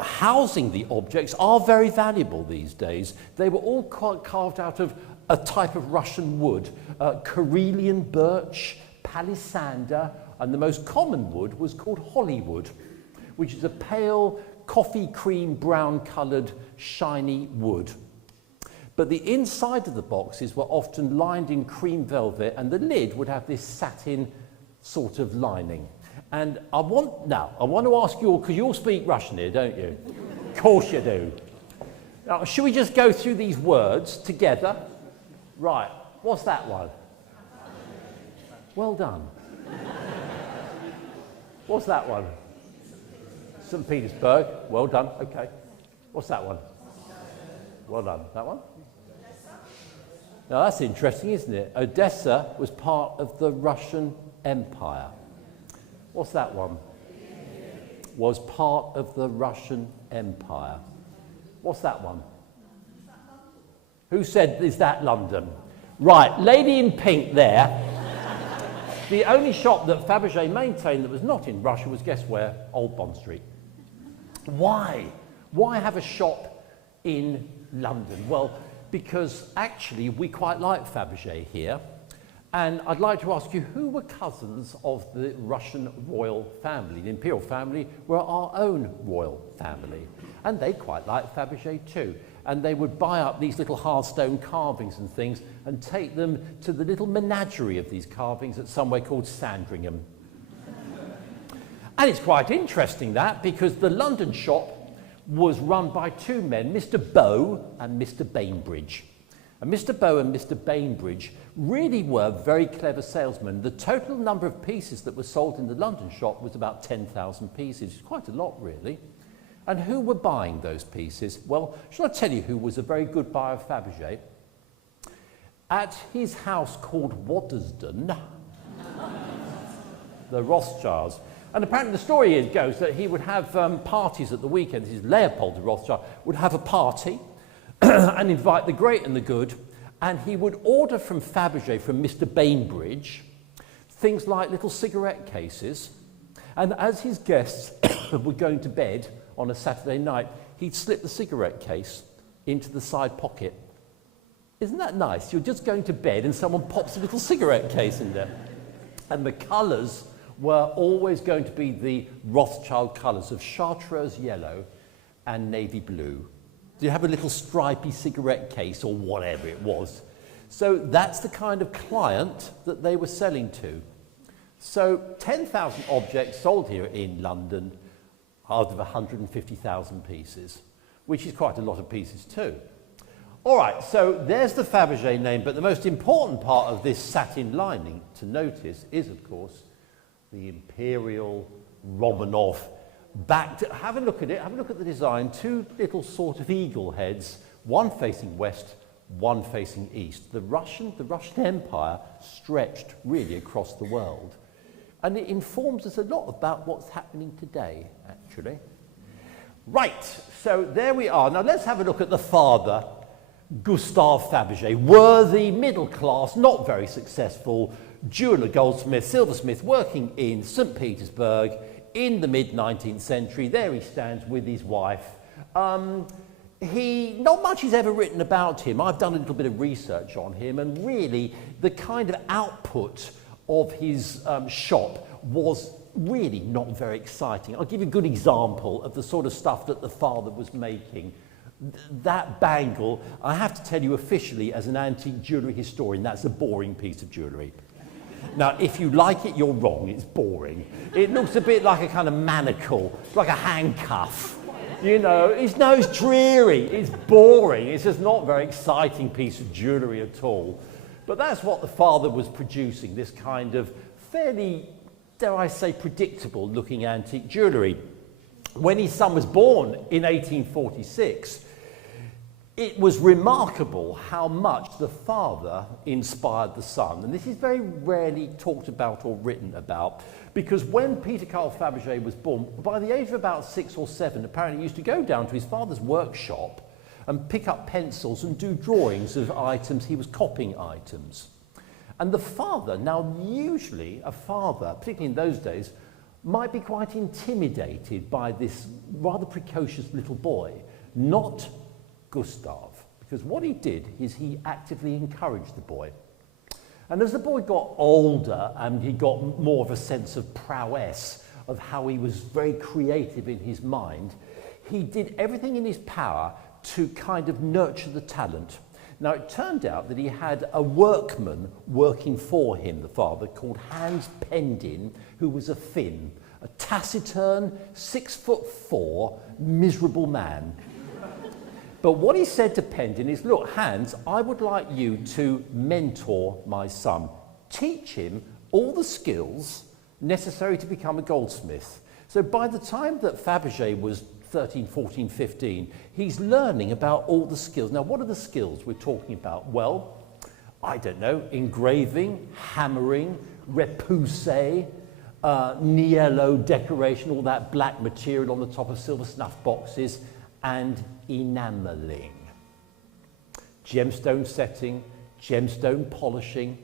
housing the objects are very valuable these days. They were all carved out of a type of Russian wood, Karelian birch, palisander, and the most common wood was called Hollywood, which is a pale coffee cream brown coloured shiny wood. But the inside of the boxes were often lined in cream velvet, and the lid would have this satin sort of lining. And I want to ask you all, because you all speak Russian here, don't you? Of course you do. Now, should we just go through these words together? Right, what's that one? Well done. What's that one? St. Petersburg. Well done. Okay. What's that one? Well done. That one? Now that's interesting, isn't it? Odessa was part of the Russian Empire. What's that one? Was part of the Russian Empire. What's that one? Who said, is that London? Right, lady in pink there. The only shop that Fabergé maintained that was not in Russia was, guess where? Old Bond Street. Why? Why have a shop in London? Well, because actually we quite like Fabergé here. And I'd like to ask you, who were cousins of the Russian royal family? The imperial family were our own royal family. And they quite liked Fabergé too. And they would buy up these little hard stone carvings and things and take them to the little menagerie of these carvings at somewhere called Sandringham. And it's quite interesting that, because the London shop was run by two men, Mr. Bow and Mr. Bainbridge. And Mr. Bow and Mr. Bainbridge really were very clever salesmen. The total number of pieces that were sold in the London shop was about 10,000 pieces. It's quite a lot, really. And who were buying those pieces? Well, shall I tell you who was a very good buyer of Fabergé? At his house called Waddesdon, the Rothschilds. And apparently the story goes that he would have parties at the weekends. His Leopold de Rothschild would have a party and invite the great and the good, and he would order from Fabergé, from Mr. Bainbridge, things like little cigarette cases. And as his guests were going to bed on a Saturday night, he'd slip the cigarette case into the side pocket. Isn't that nice? You're just going to bed and someone pops a little cigarette case in there. And the colours were always going to be the Rothschild colours of chartreuse yellow and navy blue. Do you have a little stripy cigarette case or whatever it was? So that's the kind of client that they were selling to. So 10,000 objects sold here in London out of 150,000 pieces, which is quite a lot of pieces too. All right, so there's the Fabergé name, but the most important part of this satin lining to notice is, of course, the Imperial Romanov backed. Have a look at it, have a look at the design. Two little sort of eagle heads, one facing west, one facing east. The Russian Empire stretched really across the world. And it informs us a lot about what's happening today, actually. Right, so there we are. Now let's have a look at the father, Gustave Fabergé, worthy, middle class, not very successful, jeweller, goldsmith, silversmith, working in St. Petersburg in the mid-19th century. There he stands with his wife. Not much is ever written about him. I've done a little bit of research on him, and really the kind of output of his shop was really not very exciting. I'll give you a good example of the sort of stuff that the father was making. That bangle, I have to tell you officially as an antique jewellery historian, that's a boring piece of jewellery. Now, if you like it, you're wrong, it's boring. It looks a bit like a kind of manacle, like a handcuff. You know, it's dreary, it's boring, it's just not a very exciting piece of jewellery at all. But that's what the father was producing, this kind of fairly, dare I say, predictable looking antique jewellery. When his son was born in 1846, it was remarkable how much the father inspired the son. And this is very rarely talked about or written about, because when Peter Carl Fabergé was born, by the age of about 6 or 7, apparently he used to go down to his father's workshop and pick up pencils and do drawings of items. He was copying items. And the father, now usually a father, particularly in those days, might be quite intimidated by this rather precocious little boy, not Gustave, because what he did is he actively encouraged the boy. And as the boy got older and he got more of a sense of prowess, of how he was very creative in his mind, he did everything in his power to kind of nurture the talent. Now, it turned out that he had a workman working for him, the father, called Hans Pendin, who was a Finn, a taciturn, 6'4", miserable man. But what he said to Pendin is, look, Hans, I would like you to mentor my son. Teach him all the skills necessary to become a goldsmith. So by the time that Fabergé was 13, 14, 15, he's learning about all the skills. Now, what are the skills we're talking about? Well, I don't know, engraving, hammering, repoussé, niello decoration, all that black material on the top of silver snuff boxes, and enameling. Gemstone setting, gemstone polishing.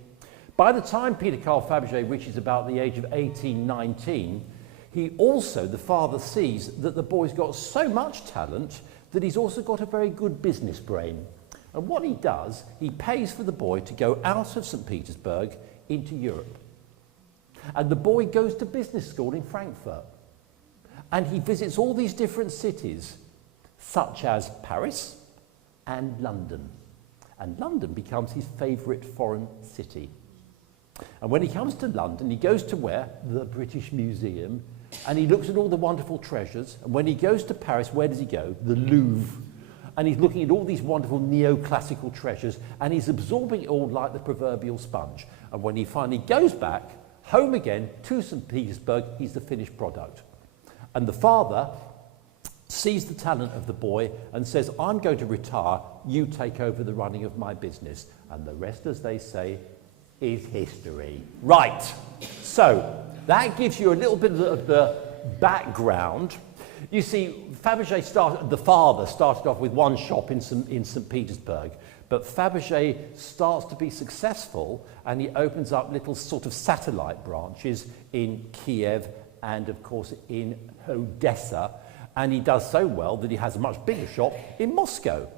By the time Peter Carl Fabergé reaches about the age of 18, 19, he also, the father, sees that the boy's got so much talent that he's also got a very good business brain. And what he does, he pays for the boy to go out of St. Petersburg into Europe. And the boy goes to business school in Frankfurt. And he visits all these different cities, such as Paris and London. And London becomes his favourite foreign city. And when he comes to London, he goes to where? The British Museum. And he looks at all the wonderful treasures. And when he goes to Paris, where does he go? The Louvre. And he's looking at all these wonderful neoclassical treasures, and he's absorbing it all like the proverbial sponge. And when he finally goes back, home again to St. Petersburg, he's the finished product. And the father sees the talent of the boy and says, I'm going to retire, you take over the running of my business. And the rest, as they say, is history. Right, so that gives you a little bit of the background. You see, Fabergé the father started off with one shop in St. Petersburg, but Fabergé starts to be successful and he opens up little sort of satellite branches in Kiev and, of course, in Odessa. And he does so well that he has a much bigger shop in Moscow.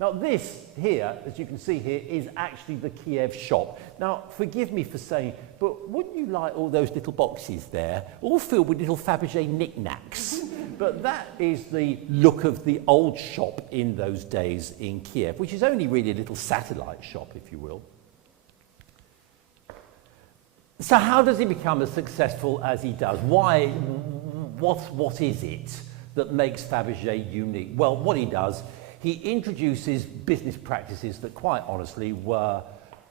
Now this here, as you can see here, is actually the Kiev shop. Now, forgive me for saying, but wouldn't you like all those little boxes there, all filled with little Fabergé knickknacks? But that is the look of the old shop in those days in Kiev, which is only really a little satellite shop, if you will. So how does he become as successful as he does? Why, what is it that makes Fabergé unique? Well, what he does, he introduces business practices that, quite honestly,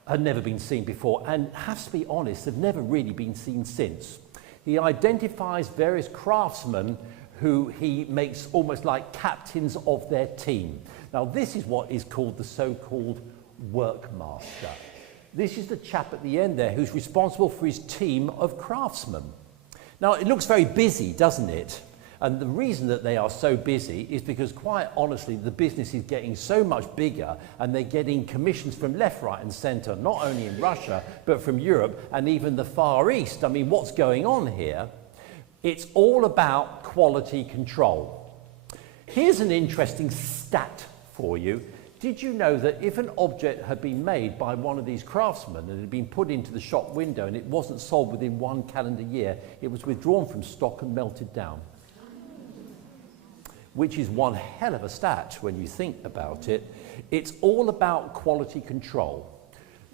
had never been seen before and, have to be honest, have never really been seen since. He identifies various craftsmen who he makes almost like captains of their team. Now, this is what is called the so-called workmaster. This is the chap at the end there who's responsible for his team of craftsmen. Now, it looks very busy, doesn't it? And the reason that they are so busy is because, quite honestly, the business is getting so much bigger and they're getting commissions from left, right and centre, not only in Russia, but from Europe and even the Far East. I mean, what's going on here? It's all about quality control. Here's an interesting stat for you. Did you know that if an object had been made by one of these craftsmen and it had been put into the shop window and it wasn't sold within 1 calendar year, it was withdrawn from stock and melted down? Which is one hell of a stat when you think about it. It's all about quality control.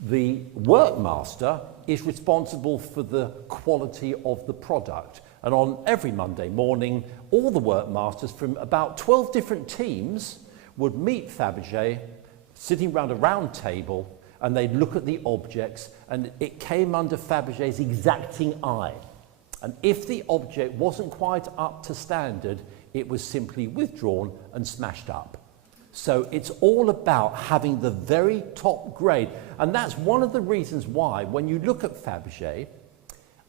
The workmaster is responsible for the quality of the product. And on every Monday morning, all the workmasters from about 12 different teams would meet Fabergé, sitting round a round table, and they'd look at the objects, and it came under Fabergé's exacting eye. And if the object wasn't quite up to standard, it was simply withdrawn and smashed up. So it's all about having the very top grade. And that's one of the reasons why, when you look at Fabergé,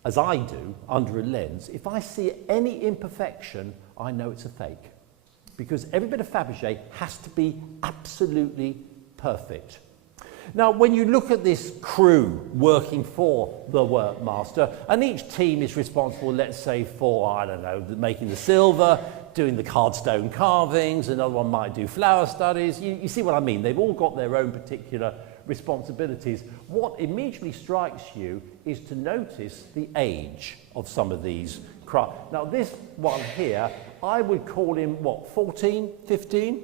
as I do, under a lens, if I see any imperfection, I know it's a fake. Because every bit of Fabergé has to be absolutely perfect. Now, when you look at this crew working for the workmaster, and each team is responsible, let's say, for, I don't know, making the silver, doing the cardstone carvings, another one might do flower studies. You see what I mean? They've all got their own particular responsibilities. What immediately strikes you is to notice the age of some of these crafts. Now, this one here, I would call him, what, 14, 15?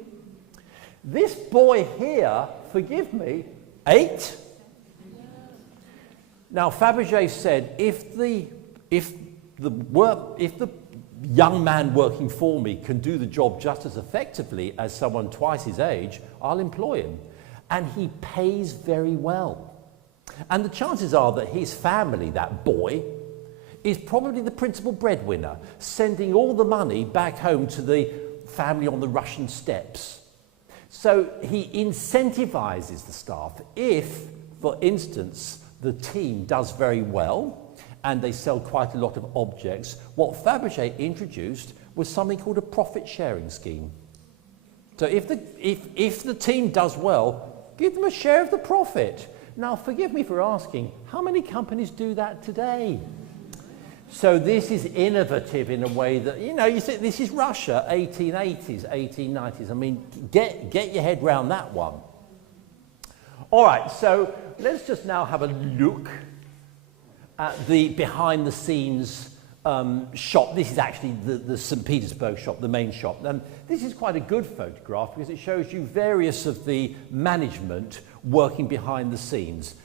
This boy here, forgive me, 8? Now, Fabergé said, if the young man working for me can do the job just as effectively as someone twice his age, I'll employ him. And he pays very well. And the chances are that his family, that boy, is probably the principal breadwinner, sending all the money back home to the family on the Russian steppes. So he incentivizes the staff. If, for instance, the team does very well and they sell quite a lot of objects, what Fabergé introduced was something called a profit-sharing scheme. So if the team does well, give them a share of the profit. Now, forgive me for asking, how many companies do that today? So this is innovative in a way that, you know, you see, this is Russia, 1880s, 1890s. I mean, get your head round that one. All right, so let's just now have a look at the behind-the-scenes shop. This is actually the St. Petersburg shop, the main shop. And this is quite a good photograph because it shows you various of the management working behind the scenes.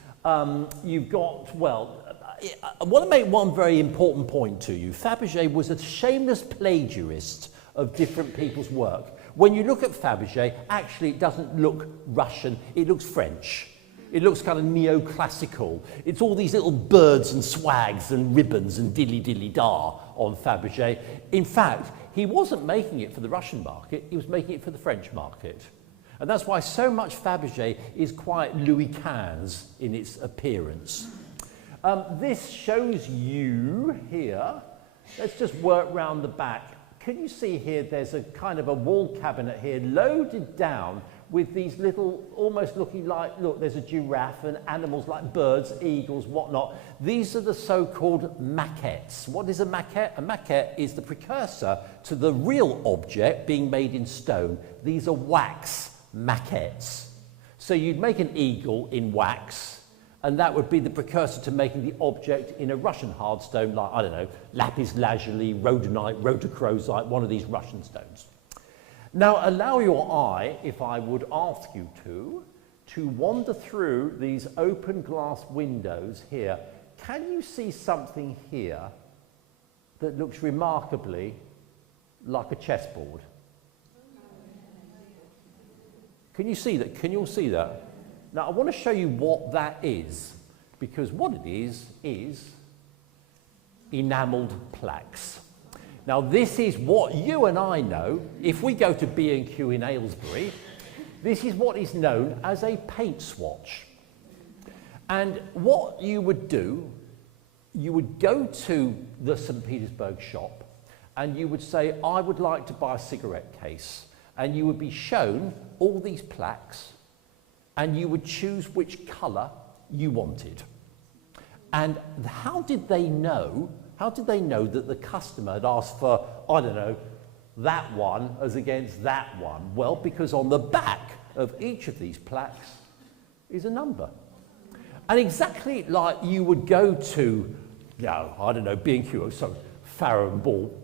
You've got, well, I want to make one very important point to you. Fabergé was a shameless plagiarist of different people's work. When you look at Fabergé, actually it doesn't look Russian, it looks French. It looks kind of neoclassical. It's all these little birds and swags and ribbons and dilly-dilly-da on Fabergé. In fact, he wasn't making it for the Russian market, he was making it for the French market. And that's why so much Fabergé is quite Louis XV in its appearance. This shows you here, let's just work round the back. Can you see here there's a kind of a wall cabinet here loaded down with these little, almost looking like, look, there's a giraffe and animals like birds, eagles, whatnot. These are the so-called maquettes. What is a maquette? A maquette is the precursor to the real object being made in stone. These are wax maquettes. So you'd make an eagle in wax, and that would be the precursor to making the object in a Russian hard stone, like, I don't know, lapis lazuli, rhodonite, rhodochrosite, one of these Russian stones. Now, allow your eye, if I would ask you to wander through these open glass windows here. Can you see something here that looks remarkably like a chessboard? Can you see that? Can you all see that? Now, I want to show you what that is, because what it is enamelled plaques. Now, this is what you and I know. If we go to B&Q in Aylesbury, This is what is known as a paint swatch. And what you would do, you would go to the St. Petersburg shop and you would say, I would like to buy a cigarette case. And you would be shown all these plaques and you would choose which colour you wanted. And how did they know that the customer had asked for, I don't know, that one as against that one? Well, because on the back of each of these plaques is a number. And exactly like you would go to, I don't know, B&Q, so Farrow and Ball,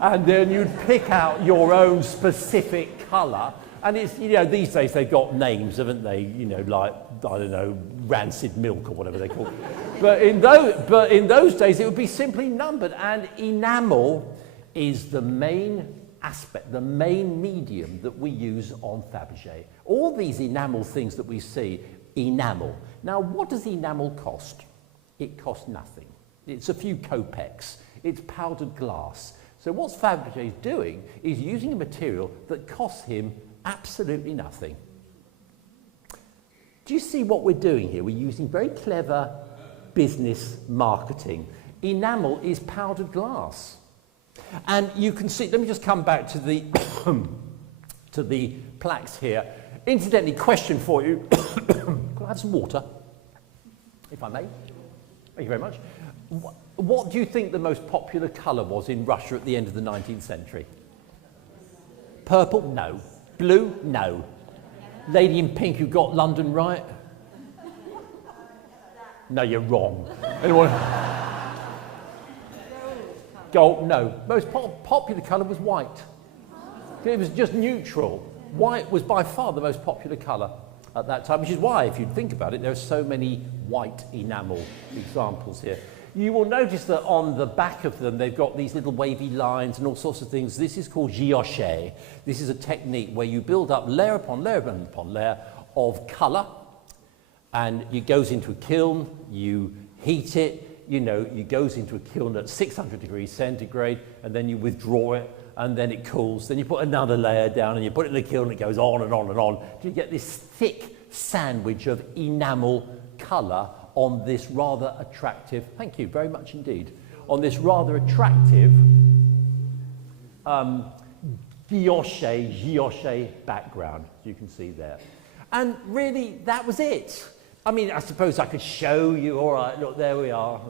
and then you'd pick out your own specific colour. And it's, these days they've got names, haven't they? Like, I don't know, rancid milk or whatever they call it. But in those days it would be simply numbered. And enamel is the main aspect, the main medium that we use on Fabergé. All these enamel things that we see, enamel. Now, what does enamel cost? It costs nothing. It's a few kopecks. It's powdered glass. So what Fabergé is doing is using a material that costs him absolutely nothing. Do you see what we're doing here? We're using very clever business marketing. Enamel is powdered glass. And you can see, let me just come back to the, to the plaques here. Incidentally, question for you. Could I have some water, if I may? Thank you very much. What do you think the most popular colour was in Russia at the end of the 19th century? Purple? No. Blue? No. Lady in pink who got London right? No, you're wrong. Anyone? Gold? No. Most popular colour was white. It was just neutral. White was by far the most popular colour at that time, which is why, if you think about it, there are so many white enamel examples here. You will notice that on the back of them, they've got these little wavy lines and all sorts of things. This is called guilloché. This is a technique where you build up layer upon layer upon layer of colour, and it goes into a kiln, you heat it, it goes into a kiln at 600 degrees centigrade, and then you withdraw it, and then it cools. Then you put another layer down, and you put it in the kiln, and it goes on and on and on. You get this thick sandwich of enamel colour on this rather attractive, thank you very much indeed, on this rather attractive guilloché background, as you can see there. And really, that was it. I mean, I suppose I could show you, all right, look, there we are.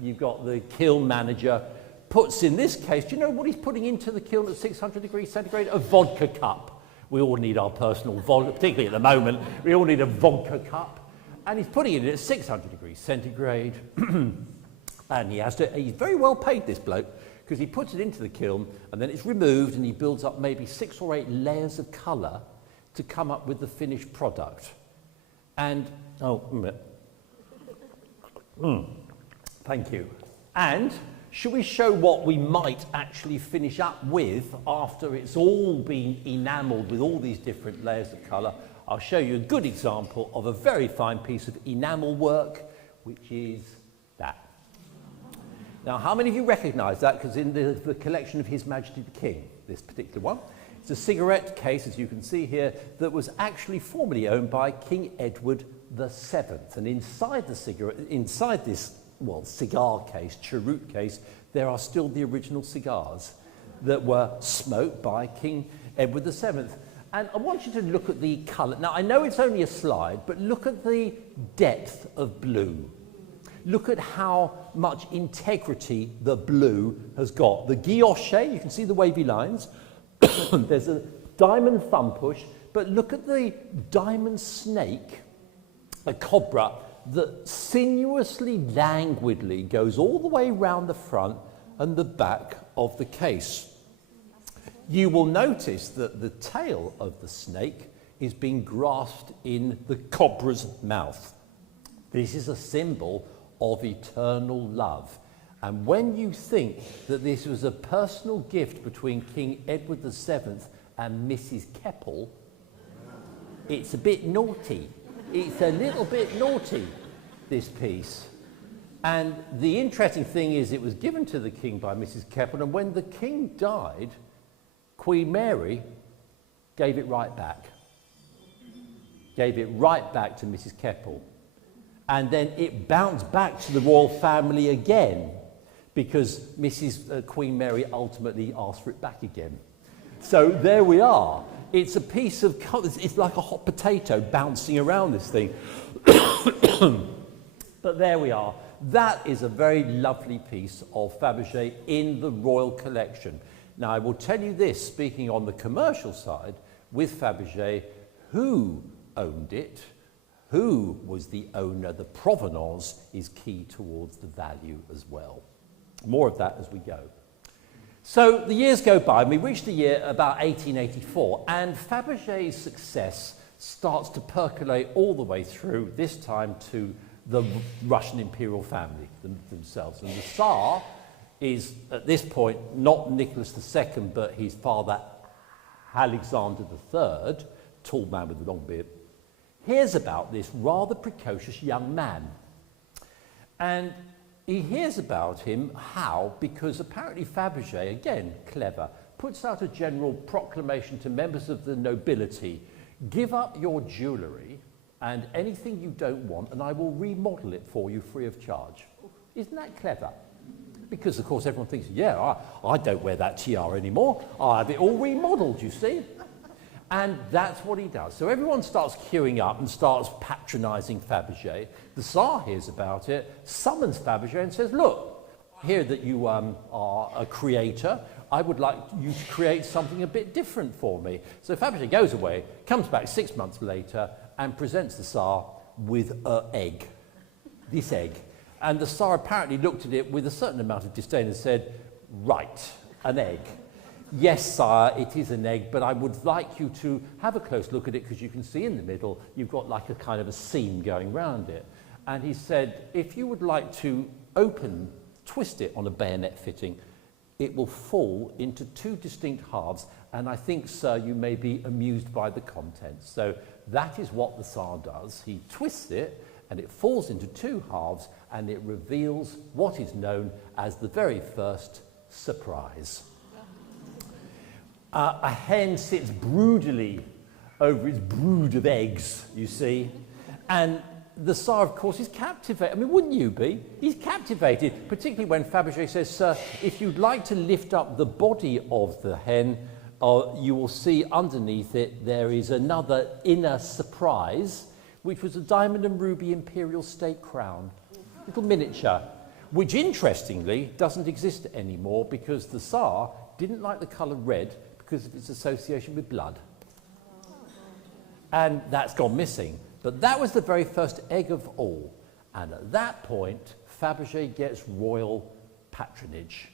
You've got the kiln manager, puts in this case, do you know what he's putting into the kiln at 600 degrees centigrade? A vodka cup. We all need our personal vodka, particularly at the moment, we all need a vodka cup. And he's putting it in at 600 degrees centigrade. And he's very well paid, this bloke, because he puts it into the kiln and then it's removed and he builds up maybe 6 or 8 layers of colour to come up with the finished product. And, thank you. And should we show what we might actually finish up with after it's all been enamelled with all these different layers of colour? I'll show you a good example of a very fine piece of enamel work, which is that. Now, how many of you recognise that? Because in the collection of His Majesty the King, this particular one, it's a cigarette case, as you can see here, that was actually formerly owned by King Edward VII. And inside this, cigar case, cheroot case, there are still the original cigars that were smoked by King Edward VII. And I want you to look at the colour. Now, I know it's only a slide, but look at the depth of blue. Look at how much integrity the blue has got. The guilloché, you can see the wavy lines. There's a diamond thumb push, but look at the diamond snake, a cobra, that sinuously, languidly goes all the way round the front and the back of the case. You will notice that the tail of the snake is being grasped in the cobra's mouth. This is a symbol of eternal love. And when you think that this was a personal gift between King Edward VII and Mrs. Keppel, it's a bit naughty. It's a little bit naughty, this piece. And the interesting thing is it was given to the king by Mrs. Keppel, and when the king died, Queen Mary gave it right back. gave it right back to Mrs. Keppel. And then it bounced back to the royal family again, because Mrs. Queen Mary ultimately asked for it back again. So there we are. It's a piece of, it's like a hot potato bouncing around this thing. But there we are. That is a very lovely piece of Fabergé in the royal collection. Now, I will tell you this, speaking on the commercial side, with Fabergé, who owned it, who was the owner, the provenance is key towards the value as well. More of that as we go. So the years go by, and we reach the year about 1884, and Fabergé's success starts to percolate all the way through, this time to the Russian imperial family themselves. And the Tsar is, at this point, not Nicholas II, but his father, Alexander III, tall man with a long beard, hears about this rather precocious young man. And he hears about him, how? Because apparently Fabergé, again, clever, puts out a general proclamation to members of the nobility, give up your jewellery and anything you don't want, and I will remodel it for you free of charge. Isn't that clever? Because, of course, everyone thinks, yeah, I don't wear that tiara anymore. I have it all remodeled, you see. And that's what he does. So everyone starts queuing up and starts patronising Fabergé. The Tsar hears about it, summons Fabergé and says, look, I hear that you are a creator. I would like you to create something a bit different for me. So Fabergé goes away, comes back 6 months later, and presents the Tsar with an egg. This egg. And the Tsar apparently looked at it with a certain amount of disdain and said, right, an egg. Yes, sire, it is an egg, but I would like you to have a close look at it, because you can see in the middle, you've got like a kind of a seam going round it. And he said, if you would like to twist it on a bayonet fitting, it will fall into two distinct halves, and I think, sir, you may be amused by the contents. So that is what the Tsar does. He twists it, and it falls into two halves, and it reveals what is known as the very first surprise. A hen sits broodily over its brood of eggs, you see, and the Tsar, of course, is captivated. I mean, wouldn't you be? He's captivated, particularly when Fabergé says, sir, if you'd like to lift up the body of the hen, you will see underneath it there is another inner surprise, which was a diamond and ruby imperial state crown, little miniature, which interestingly doesn't exist anymore because the Tsar didn't like the colour red because of its association with blood. And that's gone missing. But that was the very first egg of all. And at that point, Fabergé gets royal patronage.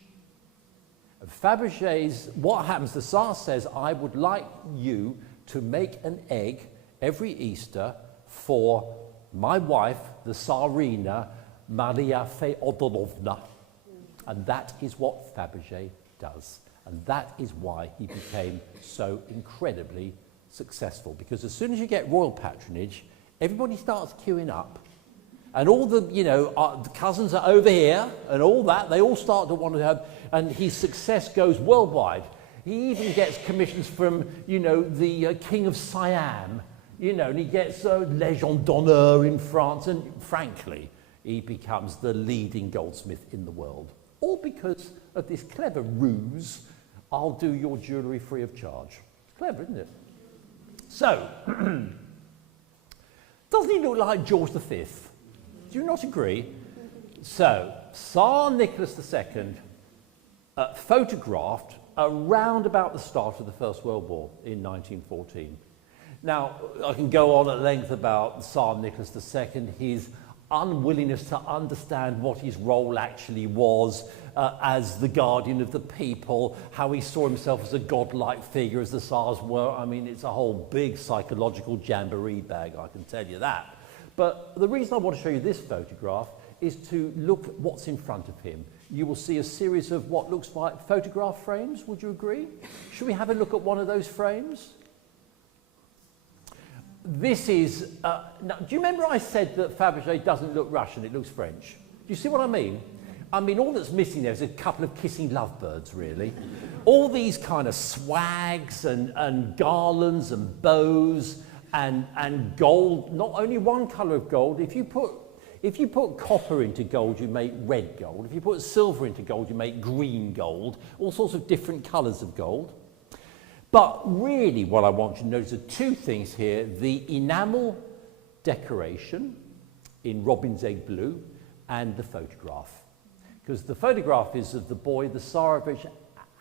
And Fabergé's, what happens, the Tsar says, I would like you to make an egg every Easter for my wife, the Tsarina, Maria Feodorovna. And that is what Fabergé does. And that is why he became so incredibly successful. Because as soon as you get royal patronage, everybody starts queuing up. And all the, the cousins are over here and all that. They all start to want to have, and his success goes worldwide. He even gets commissions from, the King of Siam, and he gets Légion d'honneur in France. And frankly, he becomes the leading goldsmith in the world. All because of this clever ruse, I'll do your jewellery free of charge. Clever, isn't it? So, doesn't he look like George V? Do you not agree? So, Tsar Nicholas II photographed around about the start of the First World War in 1914. Now, I can go on at length about Tsar Nicholas II, his unwillingness to understand what his role actually was as the guardian of the people, how he saw himself as a godlike figure as the Tsars were. I mean, it's a whole big psychological jamboree bag, I can tell you that. But the reason I want to show you this photograph is to look at what's in front of him. You will see a series of what looks like photograph frames, would you agree? Should we have a look at one of those frames? This is, now, do you remember I said that Fabergé doesn't look Russian, it looks French? Do you see what I mean? I mean, all that's missing there is a couple of kissing lovebirds, really. All these kind of swags and garlands and bows and gold, not only one colour of gold. If you put copper into gold, you make red gold. If you put silver into gold, you make green gold, all sorts of different colours of gold. But really what I want you to notice are two things here: the enamel decoration in robin's egg blue and the photograph. Because the photograph is of the boy, the Tsarevich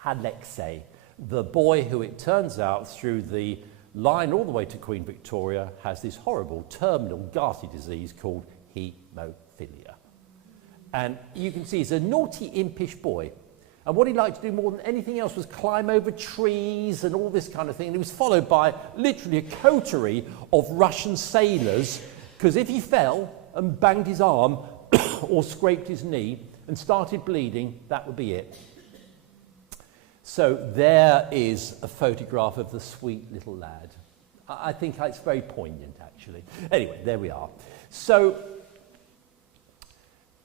Alexei, the boy who, it turns out, through the line all the way to Queen Victoria, has this horrible, terminal, ghastly disease called haemophilia. And you can see he's a naughty, impish boy. And what he liked to do more than anything else was climb over trees and all this kind of thing. And he was followed by literally a coterie of Russian sailors, because if he fell and banged his arm or scraped his knee and started bleeding, that would be it. So there is a photograph of the sweet little lad. I think it's very poignant, actually. Anyway, there we are. So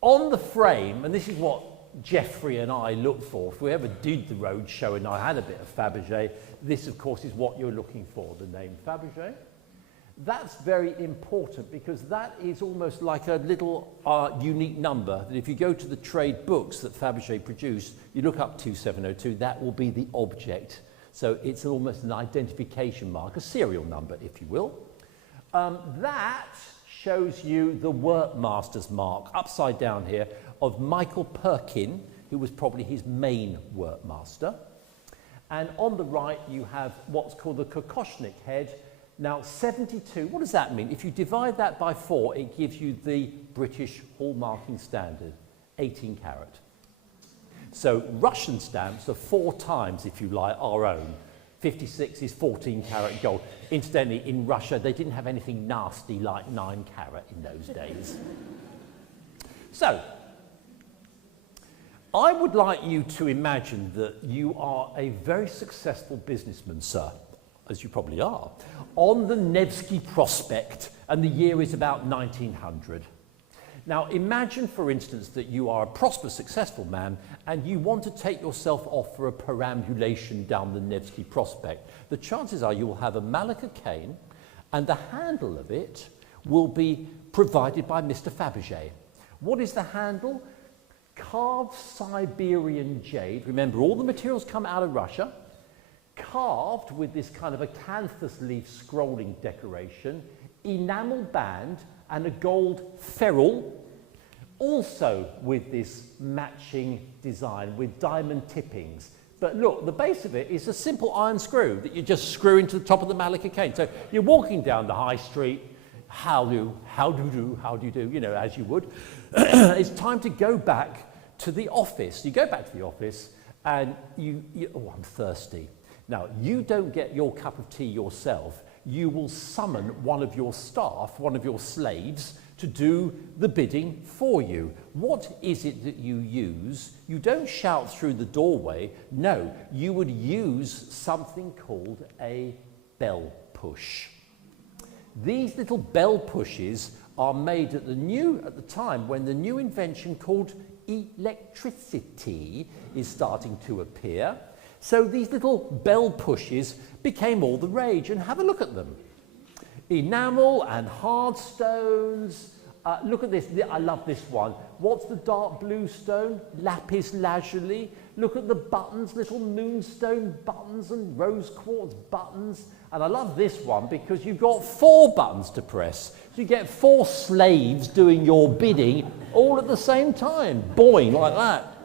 on the frame, and this is what Geoffrey and I look for, if we ever did the road show and I had a bit of Fabergé, this, of course, is what you're looking for, the name Fabergé. That's very important because that is almost like a little unique number that if you go to the trade books that Fabergé produced, you look up 2702, that will be the object. So it's almost an identification mark, a serial number, if you will. That shows you the workmaster's mark, upside down here, of Michael Perkin, who was probably his main workmaster. And on the right, you have what's called the Kokoshnik head. Now, 72, what does that mean? If you divide that by 4, it gives you the British hallmarking standard, 18 carat. So Russian stamps are 4 times, if you like, our own. 56 is 14 carat gold. Incidentally, in Russia, they didn't have anything nasty like 9 carat in those days. So, I would like you to imagine that you are a very successful businessman, sir, as you probably are, on the Nevsky Prospect, and the year is about 1900. Now, imagine, for instance, that you are a prosperous, successful man, and you want to take yourself off for a perambulation down the Nevsky Prospect. The chances are you will have a Malacca cane, and the handle of it will be provided by Mr. Fabergé. What is the handle? Carved Siberian jade. Remember, all the materials come out of Russia. Carved with this kind of acanthus leaf scrolling decoration, enamel band and a gold ferrule, also with this matching design with diamond tippings. But look, the base of it is a simple iron screw that you just screw into the top of the Malacca cane. So you're walking down the high street, how do you do, you know, as you would. It's time to go back to the office. You go back to the office and oh, I'm thirsty. Now, you don't get your cup of tea yourself. You will summon one of your staff, one of your slaves, to do the bidding for you. What is it that you use? You don't shout through the doorway. No, you would use something called a bell push. These little bell pushes are made at the time when the new invention called electricity is starting to appear. So these little bell pushes became all the rage, and have a look at them. Enamel and hard stones. Look at this, I love this one. What's the dark blue stone? Lapis lazuli. Look at the buttons, little moonstone buttons and rose quartz buttons. And I love this one because you've got 4 buttons to press. So you get 4 slaves doing your bidding all at the same time. Boing, like that.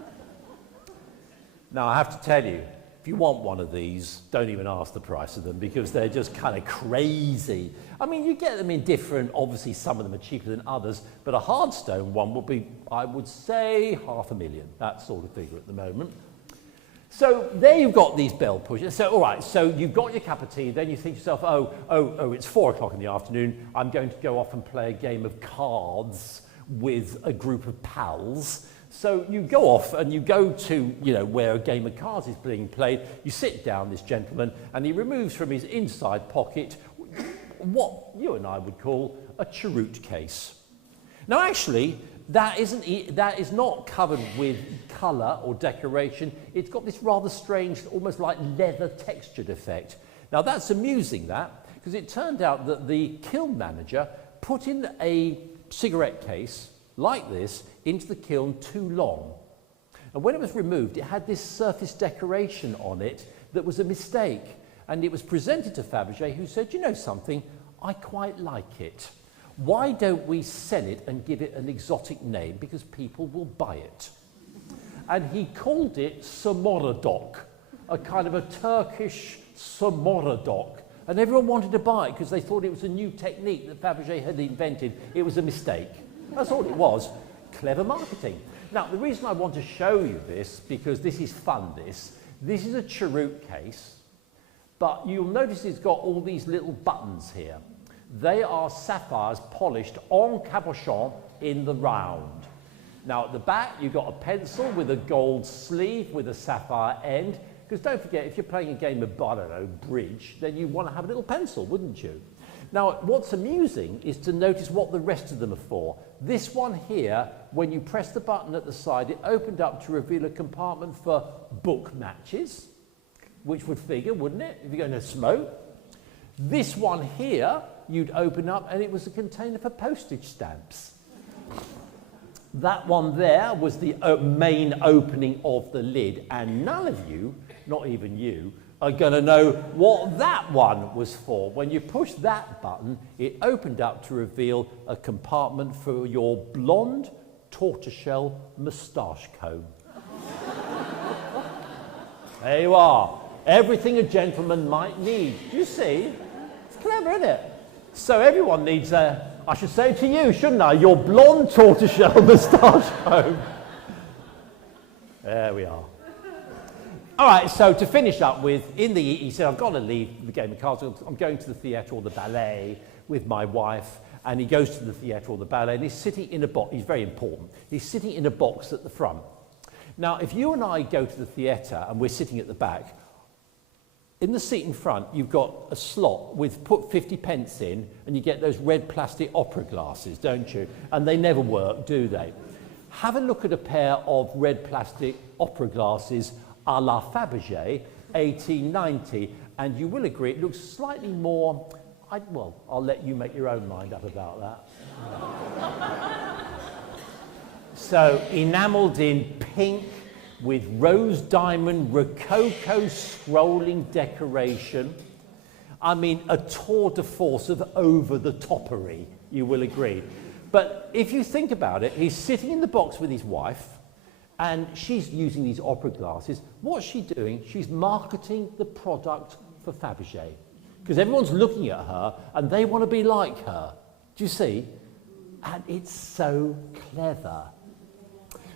Now I have to tell you, if you want one of these, don't even ask the price of them because they're just kind of crazy. I mean, you get them in different, obviously some of them are cheaper than others, but a hardstone one will be, I would say, $500,000, that sort of figure at the moment. So there you've got these bell pushes. So, all right, so you've got your cup of tea, then you think to yourself, oh, it's 4 o'clock in the afternoon, I'm going to go off and play a game of cards with a group of pals. So you go off and you go to, you know, where a game of cards is being played. You sit down, this gentleman, and he removes from his inside pocket what you and I would call a cheroot case. Now, actually, that is not covered with colour or decoration. It's got this rather strange, almost like leather textured effect. Now, that's amusing, that, because it turned out that the kiln manager put in a cigarette case like this into the kiln too long. And when it was removed, it had this surface decoration on it that was a mistake. And it was presented to Fabergé, who said, you know something, I quite like it. Why don't we sell it and give it an exotic name, because people will buy it. And he called it Samorodok, a kind of a Turkish Samorodok. And everyone wanted to buy it because they thought it was a new technique that Fabergé had invented. It was a mistake. That's all it was. Clever marketing. Now, the reason I want to show you this, because this is fun, this is a cheroot case, but you'll notice it's got all these little buttons here. They are sapphires polished en cabochon in the round. Now, at the back, you've got a pencil with a gold sleeve with a sapphire end, because don't forget, if you're playing a game of, I don't know, bridge, then you want to have a little pencil, wouldn't you? Now, what's amusing is to notice what the rest of them are for. This one here, when you press the button at the side, it opened up to reveal a compartment for book matches, which would figure, wouldn't it, if you're going to smoke? This one here, you'd open up and it was a container for postage stamps. That one there was the main opening of the lid, and none of you, not even you, are going to know what that one was for. When you push that button, it opened up to reveal a compartment for your blonde tortoiseshell moustache comb. There you are. Everything a gentleman might need. Do you see? It's clever, isn't it? So everyone needs I should say to you, shouldn't I? Your blonde tortoiseshell moustache comb. There we are. All right, so to finish up with, he said, I've got to leave the game of cards. I'm going to the theatre or the ballet with my wife. And he goes to the theatre or the ballet, and he's sitting in a box. He's very important. He's sitting in a box at the front. Now, if you and I go to the theatre and we're sitting at the back, in the seat in front, you've got a slot with put 50 pence in, and you get those red plastic opera glasses, don't you? And they never work, do they? Have a look at a pair of red plastic opera glasses a la Fabergé, 1890, and you will agree it looks slightly more, well, I'll let you make your own mind up about that. So, enamelled in pink with rose diamond rococo scrolling decoration. I mean, a tour de force of over-the-toppery, you will agree. But if you think about it, he's sitting in the box with his wife, and she's using these opera glasses. What's she doing? She's marketing the product for Fabergé. Because everyone's looking at her, and they want to be like her. Do you see? And it's so clever.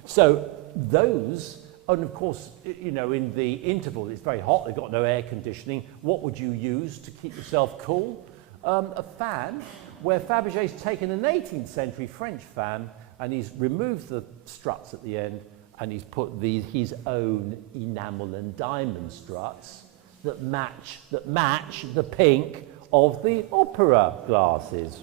So those, and of course, you know, in the interval, it's very hot, they've got no air conditioning. What would you use to keep yourself cool? A fan, where Fabergé's taken an 18th century French fan, and he's removed the struts at the end, and he's put his own enamel and diamond struts that match the pink of the opera glasses.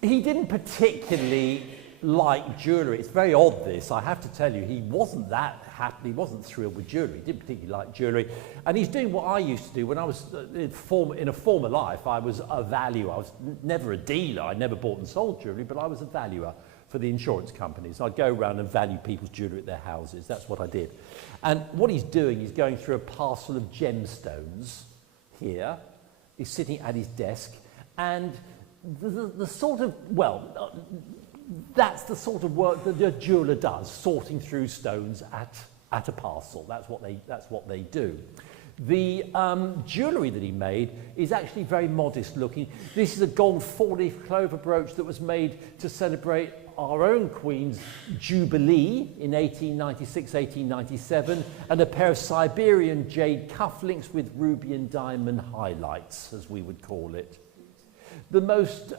He didn't particularly like jewellery. It's very odd, this, I have to tell you. He wasn't that happy, he wasn't thrilled with jewellery. He didn't particularly like jewellery. And he's doing what I used to do when I was in a former life. I was a valuer. I was never a dealer. I never bought and sold jewellery, but I was a valuer for the insurance companies. I'd go around and value people's jewellery at their houses. That's what I did. And what he's doing, he's going through a parcel of gemstones here. He's sitting at his desk, and the sort of, well, that's the sort of work that the jeweller does, sorting through stones at a parcel. That's what they do. The jewellery that he made is actually very modest looking. This is a gold four-leaf clover brooch that was made to celebrate our own Queen's Jubilee in 1896, 1897, and a pair of Siberian jade cufflinks with ruby and diamond highlights, as we would call it. The most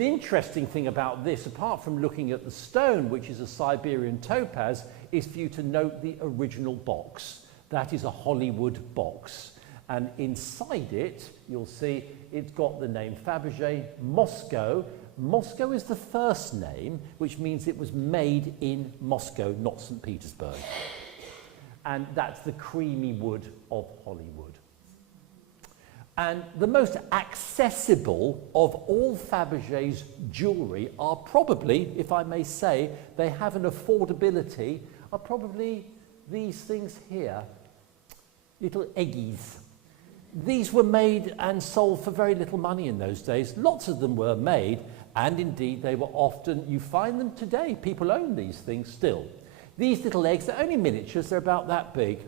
interesting thing about this, apart from looking at the stone, which is a Siberian topaz, is for you to note the original box. That is a Hollywood box. And inside it, you'll see it's got the name Fabergé Moscow. Moscow is the first name, which means it was made in Moscow, not St. Petersburg. and that's the creamy wood of Hollywood. And the most accessible of all Fabergé's jewellery are probably, if I may say, they have an affordability, are probably these things here, little eggies. These were made and sold for very little money in those days. Lots of them were made, and indeed they were often, you find them today, people own these things still. These little eggs, they're only miniatures, they're about that big.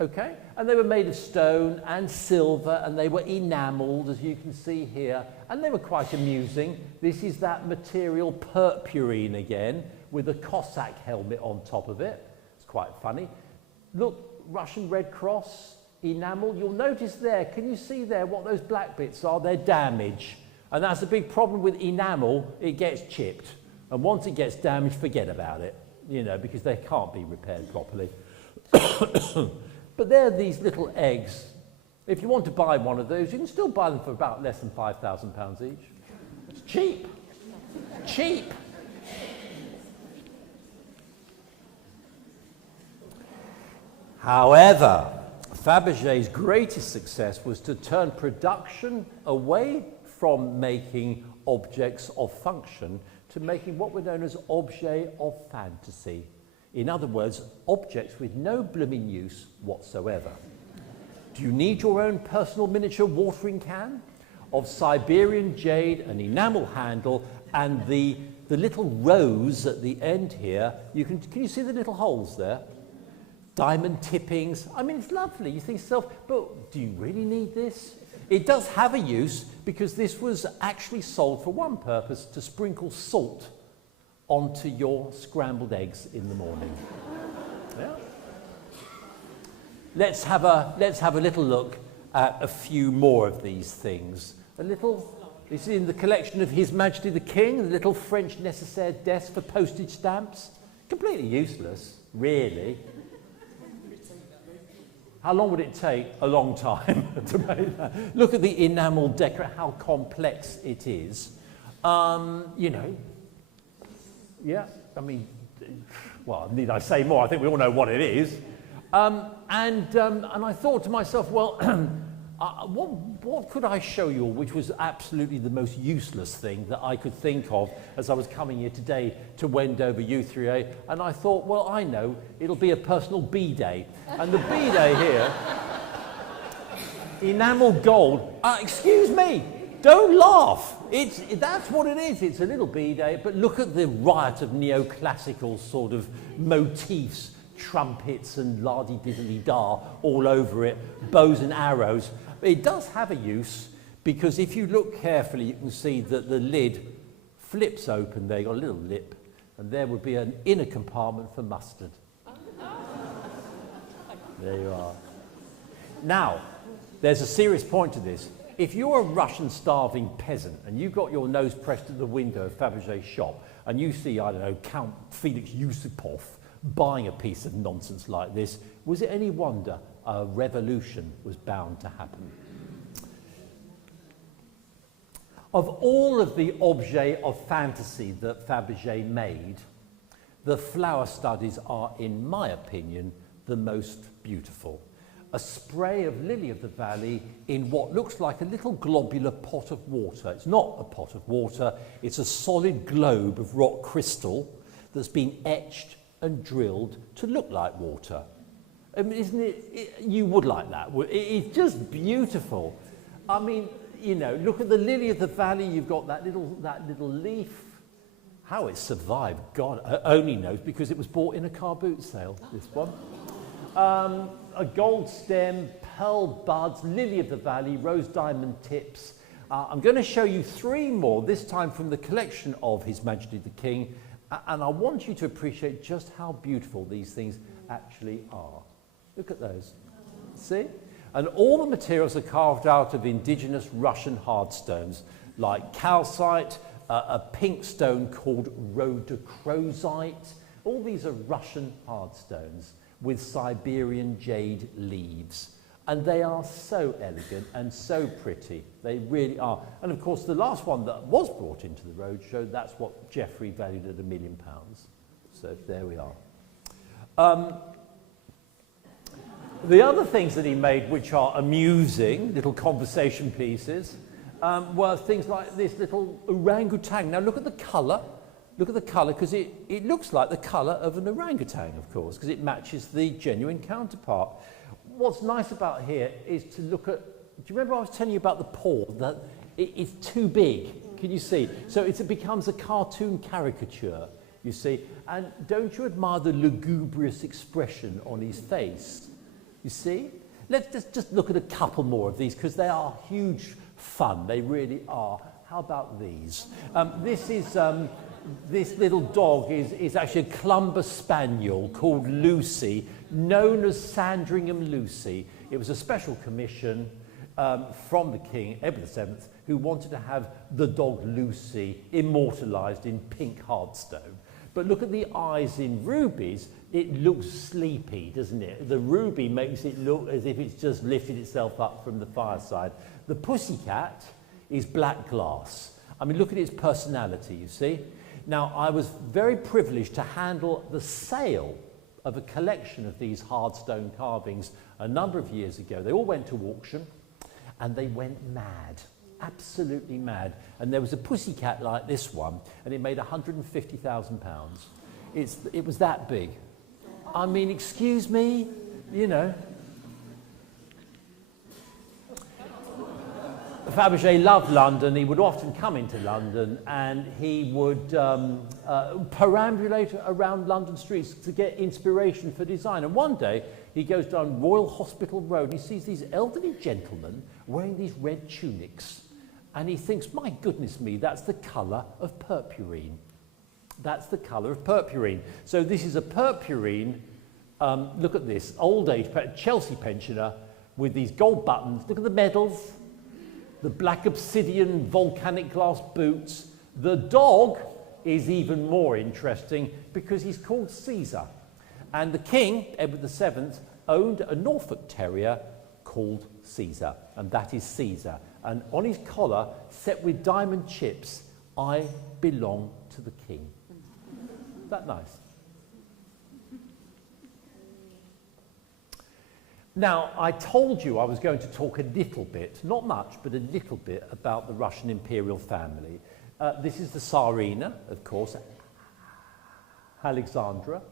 Okay, and they were made of stone and silver, and they were enamelled, as you can see here, and they were quite amusing. This is that material purpurine again, with a Cossack helmet on top of it. It's quite funny. Look, Russian Red Cross, enamel. You'll notice there, can you see there what those black bits are? They're damaged, and that's a big problem with enamel. It gets chipped, and once it gets damaged, forget about it, you know, because they can't be repaired properly. But they're these little eggs. If you want to buy one of those, you can still buy them for about less than £5,000 each. It's cheap. Cheap. However, Fabergé's greatest success was to turn production away from making objects of function to making what were known as objets of fantasy. In other words, objects with no blooming use whatsoever. Do you need your own personal miniature watering can? Of Siberian jade, an enamel handle, and the little rose at the end here. Can you see the little holes there? Diamond tippings. I mean, it's lovely. You think to yourself, but do you really need this? It does have a use, because this was actually sold for one purpose, to sprinkle salt onto your scrambled eggs in the morning. Yeah. Let's have a little look at a few more of these things. This is in the collection of His Majesty the King, the little French nécessaire desk for postage stamps. Completely useless, really. How long would it take? A long time to make that. Look at the enamel decor, how complex it is. You know, yeah, I mean, well, need I say more? I think we all know what it is. And I thought to myself, well, what could I show you which was absolutely the most useless thing that I could think of as I was coming here today to Wendover U3A? And I thought, well, I know, it'll be a personal B-day. And the B-day here, enamel gold. Excuse me, don't laugh. That's what it is. It's a little B-day, but look at the riot of neoclassical sort of motifs, trumpets and la-di-diddly-da all over it, bows and arrows. It does have a use, because if you look carefully, you can see that the lid flips open there. You've got a little lip, and there would be an inner compartment for mustard. There you are. Now, there's a serious point to this. If you're a Russian starving peasant and you've got your nose pressed to the window of Fabergé's shop and you see, I don't know, Count Felix Yusupov buying a piece of nonsense like this, was it any wonder a revolution was bound to happen? Of all of the objets of fantasy that Fabergé made, the flower studies are, in my opinion, the most beautiful. A spray of lily of the valley in what looks like a little globular pot of water. It's not a pot of water, it's a solid globe of rock crystal that's been etched and drilled to look like water. I mean, isn't it, you would like that. It's just beautiful. I mean, you know, look at the lily of the valley, you've got that little leaf. How it survived, God only knows, because it was bought in a car boot sale, this one. A gold stem, pearl buds, lily of the valley, rose diamond tips. I'm going to show you three more, this time from the collection of His Majesty the King, and I want you to appreciate just how beautiful these things actually are. Look at those. See? And all the materials are carved out of indigenous Russian hardstones, like calcite, a pink stone called rhodochrosite. All these are Russian hardstones with Siberian jade leaves. And they are so elegant and so pretty. They really are. And of course, the last one that was brought into the roadshow, that's what Geoffrey valued at £1 million. So there we are. The other things that he made, which are amusing, little conversation pieces, were things like this little orangutan. Now look at the colour. Look at the colour, because it looks like the colour of an orangutan, of course, because it matches the genuine counterpart. What's nice about here is to look at, do you remember I was telling you about the paw? That it's too big, can you see? So it becomes a cartoon caricature, you see. And don't you admire the lugubrious expression on his face? You see? Let's just look at a couple more of these, because they are huge fun. They really are. How about these? This little dog is actually a Clumber Spaniel called Lucy, known as Sandringham Lucy. It was a special commission from the King, Edward VII, who wanted to have the dog Lucy immortalised in pink hardstone. But look at the eyes in rubies. It looks sleepy, doesn't it? The ruby makes it look as if it's just lifted itself up from the fireside. The pussycat is black glass. I mean, look at its personality, you see? Now, I was very privileged to handle the sale of a collection of these hardstone carvings a number of years ago. They all went to auction, and they went mad, absolutely mad. And there was a pussycat like this one, and it made £150,000. It was that big. I mean, excuse me, you know. Fabergé loved London. He would often come into London, and he would perambulate around London streets to get inspiration for design. And one day he goes down Royal Hospital Road and he sees these elderly gentlemen wearing these red tunics, and he thinks, my goodness me, that's the colour of purpurine. That's the colour of purpurine. So this is a purpurine, look at this, old age Chelsea pensioner with these gold buttons. Look at the medals. The black obsidian volcanic glass boots. The dog is even more interesting because he's called Caesar. And the king, Edward VII, owned a Norfolk Terrier called Caesar, and that is Caesar. And on his collar, set with diamond chips, I belong to the king. Is that nice? Now, I told you I was going to talk a little bit, not much, but a little bit about the Russian imperial family. This is the Tsarina, of course, Alexandra,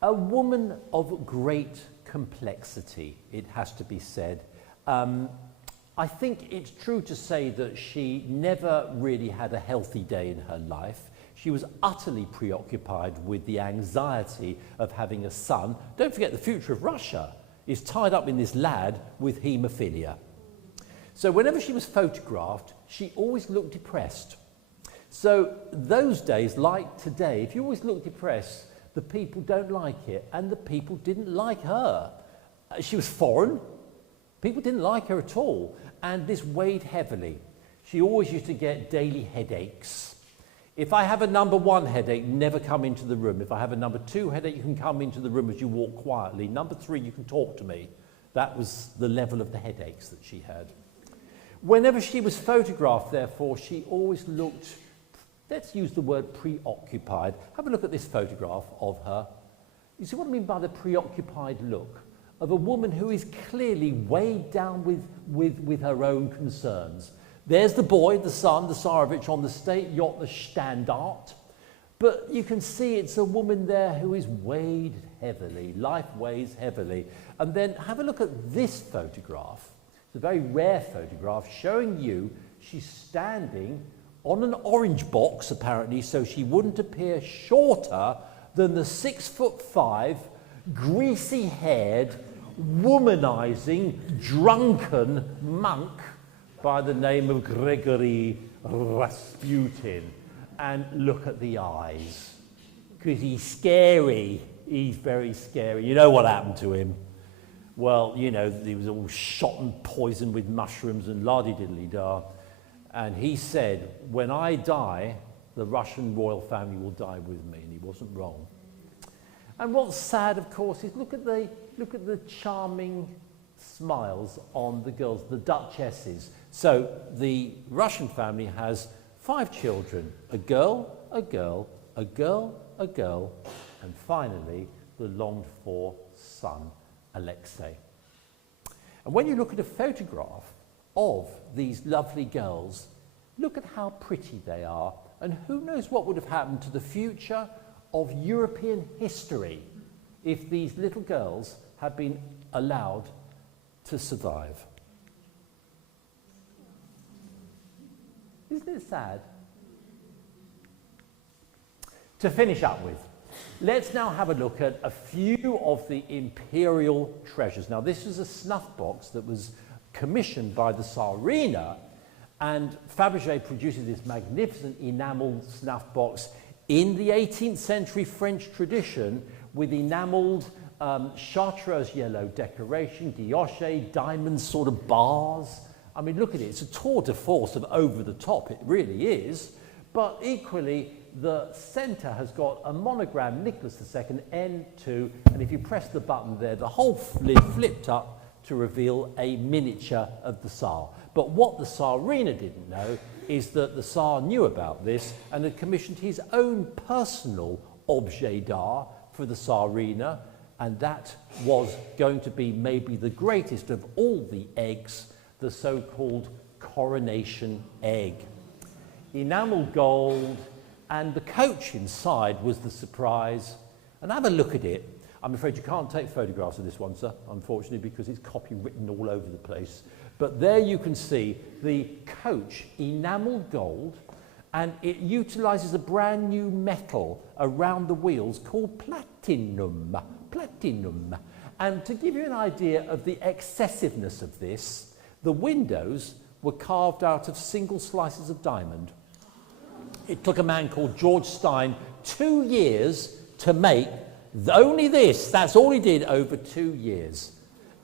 a woman of great complexity, it has to be said. I think it's true to say that she never really had a healthy day in her life. She was utterly preoccupied with the anxiety of having a son. Don't forget, the future of Russia is tied up in this lad with haemophilia. So whenever she was photographed, she always looked depressed. So those days, like today, if you always look depressed, the people don't like it, and the people didn't like her. She was foreign. People didn't like her at all, and this weighed heavily. She always used to get daily headaches. If I have a number 1 headache, never come into the room. If I have a number 2 headache, you can come into the room as you walk quietly. Number 3, you can talk to me. That was the level of the headaches that she had. Whenever she was photographed, therefore, she always looked, let's use the word preoccupied. Have a look at this photograph of her. You see what I mean by the preoccupied look? Of a woman who is clearly weighed down with her own concerns. There's the boy, the son, the Tsarevich on the state yacht, the Standard. But you can see it's a woman there who is weighed heavily. Life weighs heavily. And then have a look at this photograph. It's a very rare photograph showing you she's standing on an orange box, apparently, so she wouldn't appear shorter than the 6'5", greasy-haired, womanizing, drunken monk by the name of Gregory Rasputin. And look at the eyes, because he's scary. He's very scary. You know what happened to him? Well, you know, he was all shot and poisoned with mushrooms and la-di-diddly-da. And he said, when I die, the Russian royal family will die with me, and he wasn't wrong. And what's sad, of course, is look at the charming smiles on the girls, the duchesses. So the Russian family has 5 children, a girl, a girl, a girl, a girl, and finally the longed-for son, Alexei. And when you look at a photograph of these lovely girls, look at how pretty they are, and who knows what would have happened to the future of European history if these little girls had been allowed to survive. Isn't it sad? To finish up with, let's now have a look at a few of the imperial treasures. Now, this is a snuff box that was commissioned by the Tsarina, and Fabergé produces this magnificent enamelled snuff box in the 18th century French tradition with enamelled chartreuse yellow decoration, guilloche, diamond sort of bars. I mean, look at it. It's a tour de force of over the top. It really is. But equally, the centre has got a monogram, Nicholas II, N2, and if you press the button there, the whole lid flipped up to reveal a miniature of the Tsar. But what the Tsarina didn't know is that the Tsar knew about this and had commissioned his own personal objet d'art for the Tsarina, and that was going to be maybe the greatest of all the eggs, the so-called coronation egg. Enamel gold, and the coach inside was the surprise. And have a look at it. I'm afraid you can't take photographs of this one, sir, unfortunately, because it's copywritten all over the place. But there you can see the coach, enamelled gold, and it utilises a brand new metal around the wheels called platinum. Platinum. And to give you an idea of the excessiveness of this, the windows were carved out of single slices of diamond. It took a man called George Stein 2 years to make only this. That's all he did over 2 years.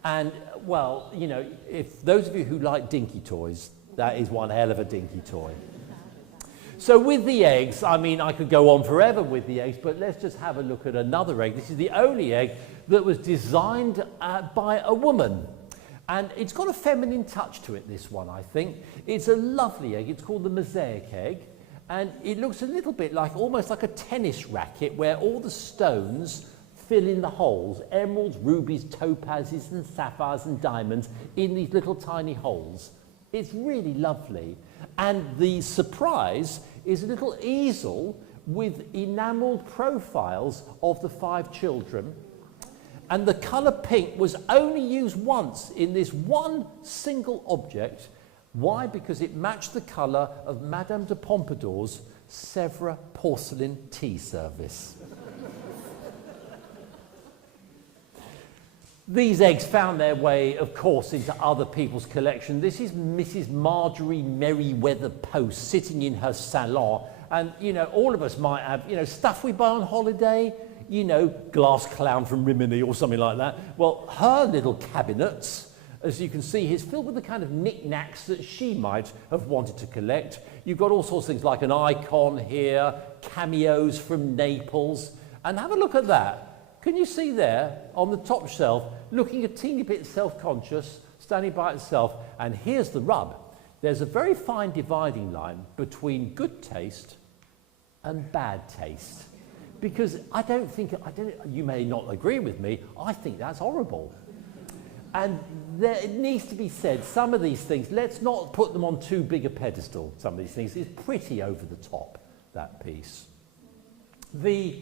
And, well, you know, if those of you who like dinky toys, that is one hell of a dinky toy. So with the eggs, I mean, I could go on forever with the eggs, but let's just have a look at another egg. This is the only egg that was designed by a woman. And it's got a feminine touch to it, this one, I think. It's a lovely egg. It's called the mosaic egg. And it looks a little bit like, almost like a tennis racket, where all the stones fill in the holes. Emeralds, rubies, topazes, and sapphires and diamonds in these little tiny holes. It's really lovely. And the surprise is a little easel with enamelled profiles of the 5 children. And the colour pink was only used once in this one single object. Why? Because it matched the colour of Madame de Pompadour's Sèvres porcelain tea service. These eggs found their way, of course, into other people's collection. This is Mrs. Marjorie Merriweather Post sitting in her salon. And, you know, all of us might have, you know, stuff we buy on holiday, you know, glass clown from Rimini or something like that. Well, her little cabinets, as you can see, is filled with the kind of knickknacks that she might have wanted to collect. You've got all sorts of things like an icon here, cameos from Naples. And have a look at that. Can you see there on the top shelf, looking a teeny bit self-conscious, standing by itself? And here's the rub. There's a very fine dividing line between good taste and bad taste. Because you may not agree with me, I think that's horrible. And it needs to be said, some of these things, let's not put them on too big a pedestal, some of these things. It's pretty over the top, that piece. The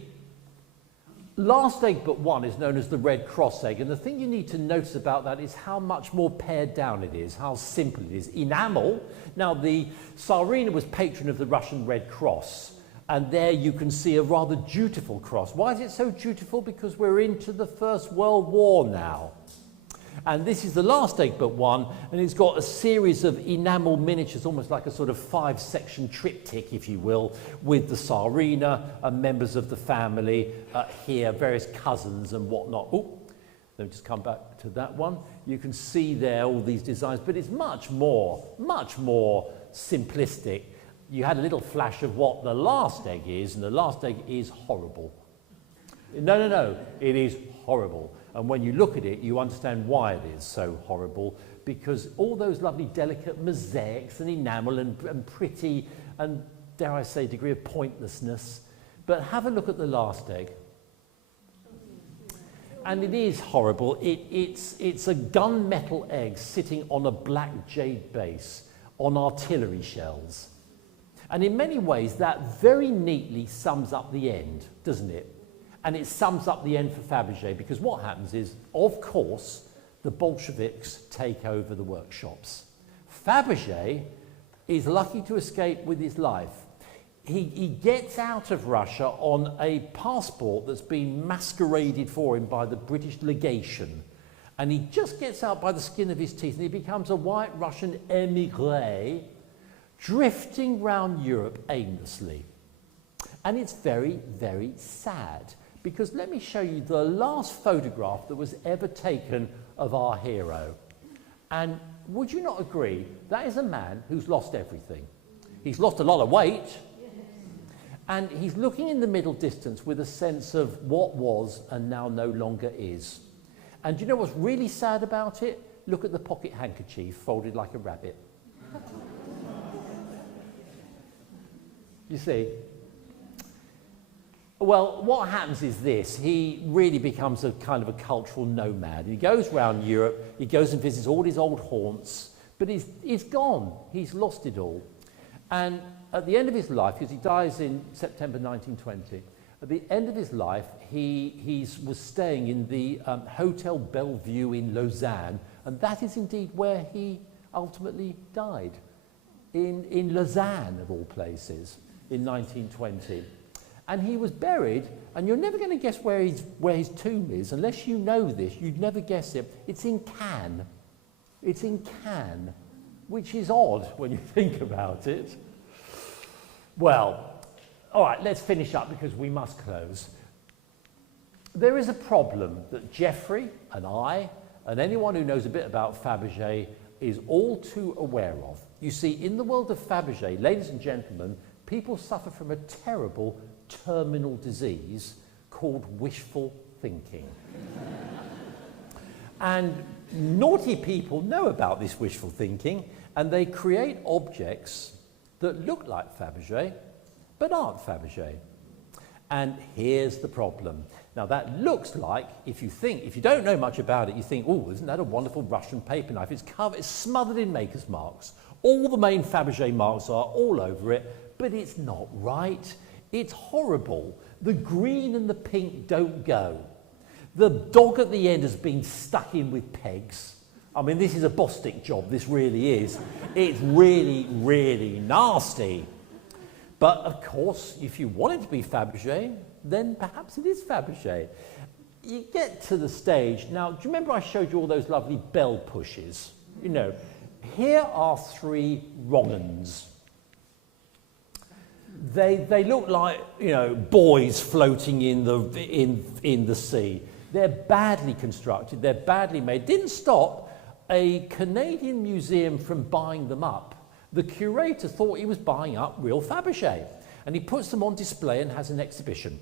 last egg but one is known as the Red Cross egg, and the thing you need to notice about that is how much more pared down it is, how simple it is. Enamel. Now, the Tsarina was patron of the Russian Red Cross, and there you can see a rather dutiful cross. Why is it so dutiful? Because we're into the First World War now. And this is the last egg but one, and it's got a series of enamel miniatures, almost like a sort of 5-section triptych, if you will, with the Tsarina and members of the family here, various cousins and whatnot. Oh, let me just come back to that one. You can see there all these designs, but it's much more simplistic. You had a little flash of what the last egg is, and the last egg is horrible. No, it is horrible. And when you look at it, you understand why it is so horrible, because all those lovely delicate mosaics and enamel and pretty and, dare I say, degree of pointlessness. But have a look at the last egg. And it is horrible. It's a gunmetal egg sitting on a black jade base on artillery shells. And in many ways, that very neatly sums up the end, doesn't it? And it sums up the end for Fabergé, because what happens is, of course, the Bolsheviks take over the workshops. Fabergé is lucky to escape with his life. He gets out of Russia on a passport that's been masqueraded for him by the British legation. And he just gets out by the skin of his teeth, and he becomes a white Russian émigré, drifting round Europe aimlessly. And it's very, very sad, because let me show you the last photograph that was ever taken of our hero. And would you not agree, that is a man who's lost everything. He's lost a lot of weight, and he's looking in the middle distance with a sense of what was and now no longer is. And do you know what's really sad about it? Look at the pocket handkerchief folded like a rabbit. You see? Well, what happens is this. He really becomes a kind of a cultural nomad. He goes around Europe, he goes and visits all his old haunts, but he's gone. He's lost it all. And at the end of his life, because he dies in September 1920, at the end of his life, he was staying in the Hotel Bellevue in Lausanne, and that is indeed where he ultimately died, in Lausanne, of all places, in 1920. And he was buried, and you're never going to guess where his tomb is. Unless you know this, you'd never guess it. It's in Cannes. It's in Cannes, which is odd when you think about it. Well, all right, let's finish up because we must close. There is a problem that Geoffrey and I, and anyone who knows a bit about Fabergé, is all too aware of. You see, in the world of Fabergé, ladies and gentlemen, people suffer from a terrible terminal disease called wishful thinking. And naughty people know about this wishful thinking, and they create objects that look like Fabergé, but aren't Fabergé. And here's the problem. Now that looks like, if you don't know much about it, you think, oh, isn't that a wonderful Russian paper knife? It's smothered in maker's marks. All the main Fabergé marks are all over it, but it's not right. It's horrible. The green and the pink don't go. The dog at the end has been stuck in with pegs. I mean, this is a Bostik job, this really is. It's really, really nasty. But of course, if you want it to be Fabergé, then perhaps it is Fabergé. You get to the stage. Now, do you remember I showed you all those lovely bell pushes? You know, here are 3 wrong uns. They look like, you know, buoys floating in the sea. They're badly constructed, they're badly made. Didn't stop a Canadian museum from buying them up. The curator thought he was buying up real Fabergé, and he puts them on display and has an exhibition.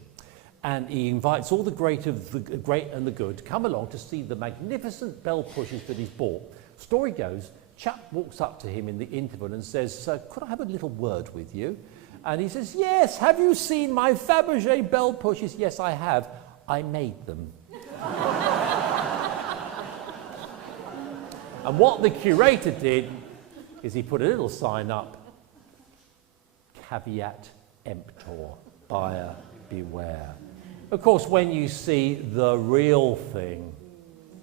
And he invites all the great and the good to come along to see the magnificent bell pushes that he's bought. Story goes, chap walks up to him in the interval and says, "Sir, could I have a little word with you?" And he says, "Yes, have you seen my Fabergé bell pushes?" "Yes, I have. I made them." And what the curator did is he put a little sign up, "Caveat emptor, buyer beware." Of course, when you see the real thing,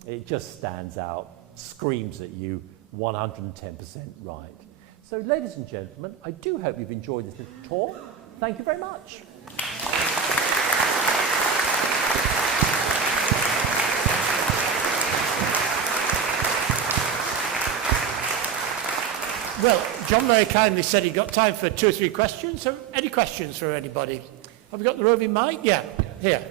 it just stands out, screams at you, 110% right. So, ladies and gentlemen, I do hope you've enjoyed this little tour. Thank you very much. Well, John very kindly said he got time for 2 or 3 questions. So, any questions for anybody? Have we got the roving mic? Yeah, here.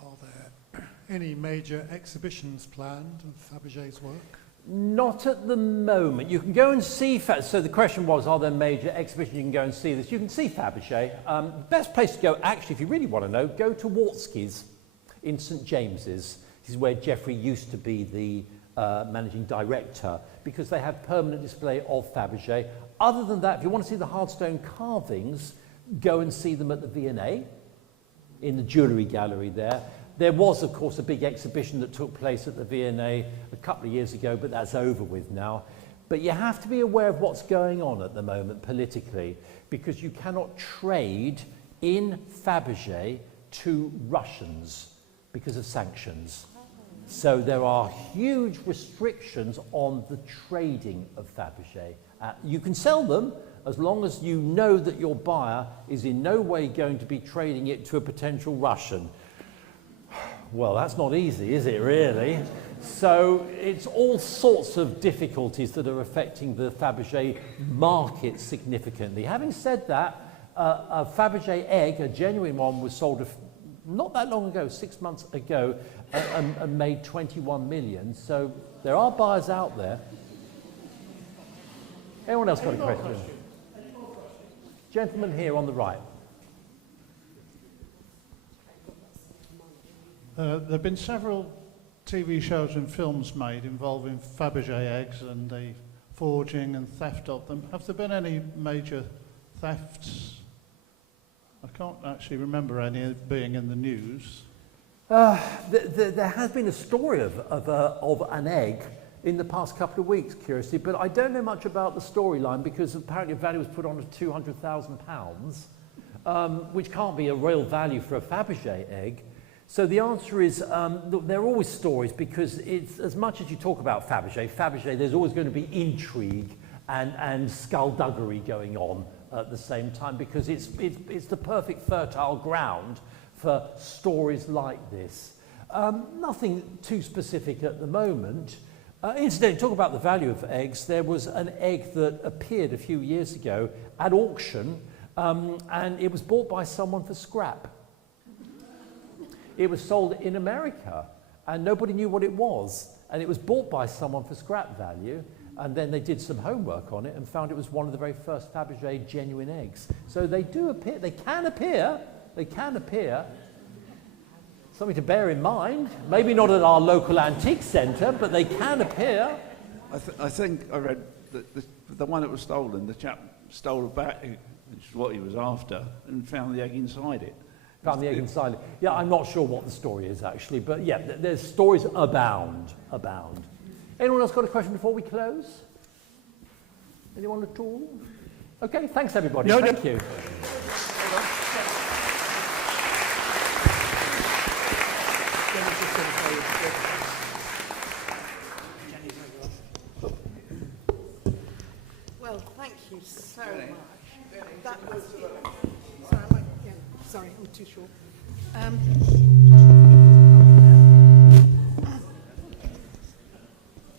Are there any major exhibitions planned of Fabergé's work? Not at the moment. You can go and see, so the question was, are there major exhibitions? You can go and see this. You can see Fabergé. Best place to go, actually, if you really want to know, go to Wartski's in St James's. This is where Geoffrey used to be the managing director, because they have permanent display of Fabergé. Other than that, if you want to see the hardstone carvings, go and see them at the V&A. in the jewellery gallery there. There was, of course, a big exhibition that took place at the V&A a couple of years ago, but that's over with now. But you have to be aware of what's going on at the moment politically, because you cannot trade in Fabergé to Russians because of sanctions. So there are huge restrictions on the trading of Fabergé. You can sell them as long as you know that your buyer is in no way going to be trading it to a potential Russian. Well, that's not easy, is it really? So it's all sorts of difficulties that are affecting the Fabergé market significantly. Having said that, a Fabergé egg, a genuine one, was sold not that long ago, 6 months ago, and made 21 million. So there are buyers out there. Anyone else got a question? Gentleman here on the right. There have been several TV shows and films made involving Fabergé eggs and the forging and theft of them. Have there been any major thefts? I can't actually remember any being in the news. There has been a story of an egg in the past couple of weeks, curiously, but I don't know much about the storyline because apparently a value was put on of £200,000, which can't be a real value for a Fabergé egg. So the answer is, look, there are always stories because it's, as much as you talk about Fabergé, there's always going to be intrigue and skullduggery going on at the same time because it's the perfect fertile ground for stories like this. Nothing too specific at the moment. Incidentally, talk about the value of eggs. There was an egg that appeared a few years ago at auction and it was bought by someone for scrap. It was sold in America and nobody knew what it was. And it was bought by someone for scrap value. And then they did some homework on it and found it was one of the very first Fabergé genuine eggs. So they do appear, they can appear. Something to bear in mind. Maybe not at our local antique centre, but they can appear. I think I read that the one that was stolen, the chap stole a bat, which is what he was after, and found the egg inside it. Found the egg inside it. Yeah, I'm not sure what the story is actually, but yeah, there's stories abound. Anyone else got a question before we close? Anyone at all? Okay, thanks everybody. Thank you. Well, thank you so much. That was sorry, I'm too short.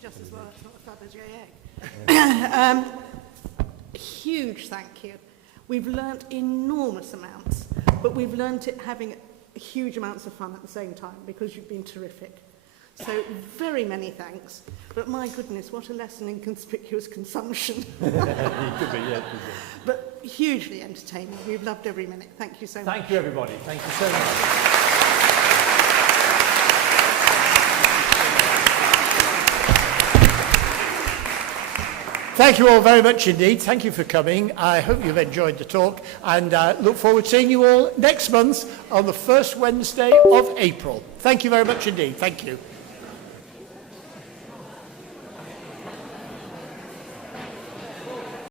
Just as well, it's not a Fabergé egg. Huge thank you. We've learnt enormous amounts, but we've learnt it having huge amounts of fun at the same time because you've been terrific. So very many thanks. But my goodness, what a lesson in conspicuous consumption. It could be, yeah. But hugely entertaining. We've loved every minute. Thank you so much. Thank you, everybody. Thank you so much. Thank you all very much indeed. Thank you for coming. I hope you've enjoyed the talk and look forward to seeing you all next month on the first Wednesday of April. Thank you very much indeed. Thank you.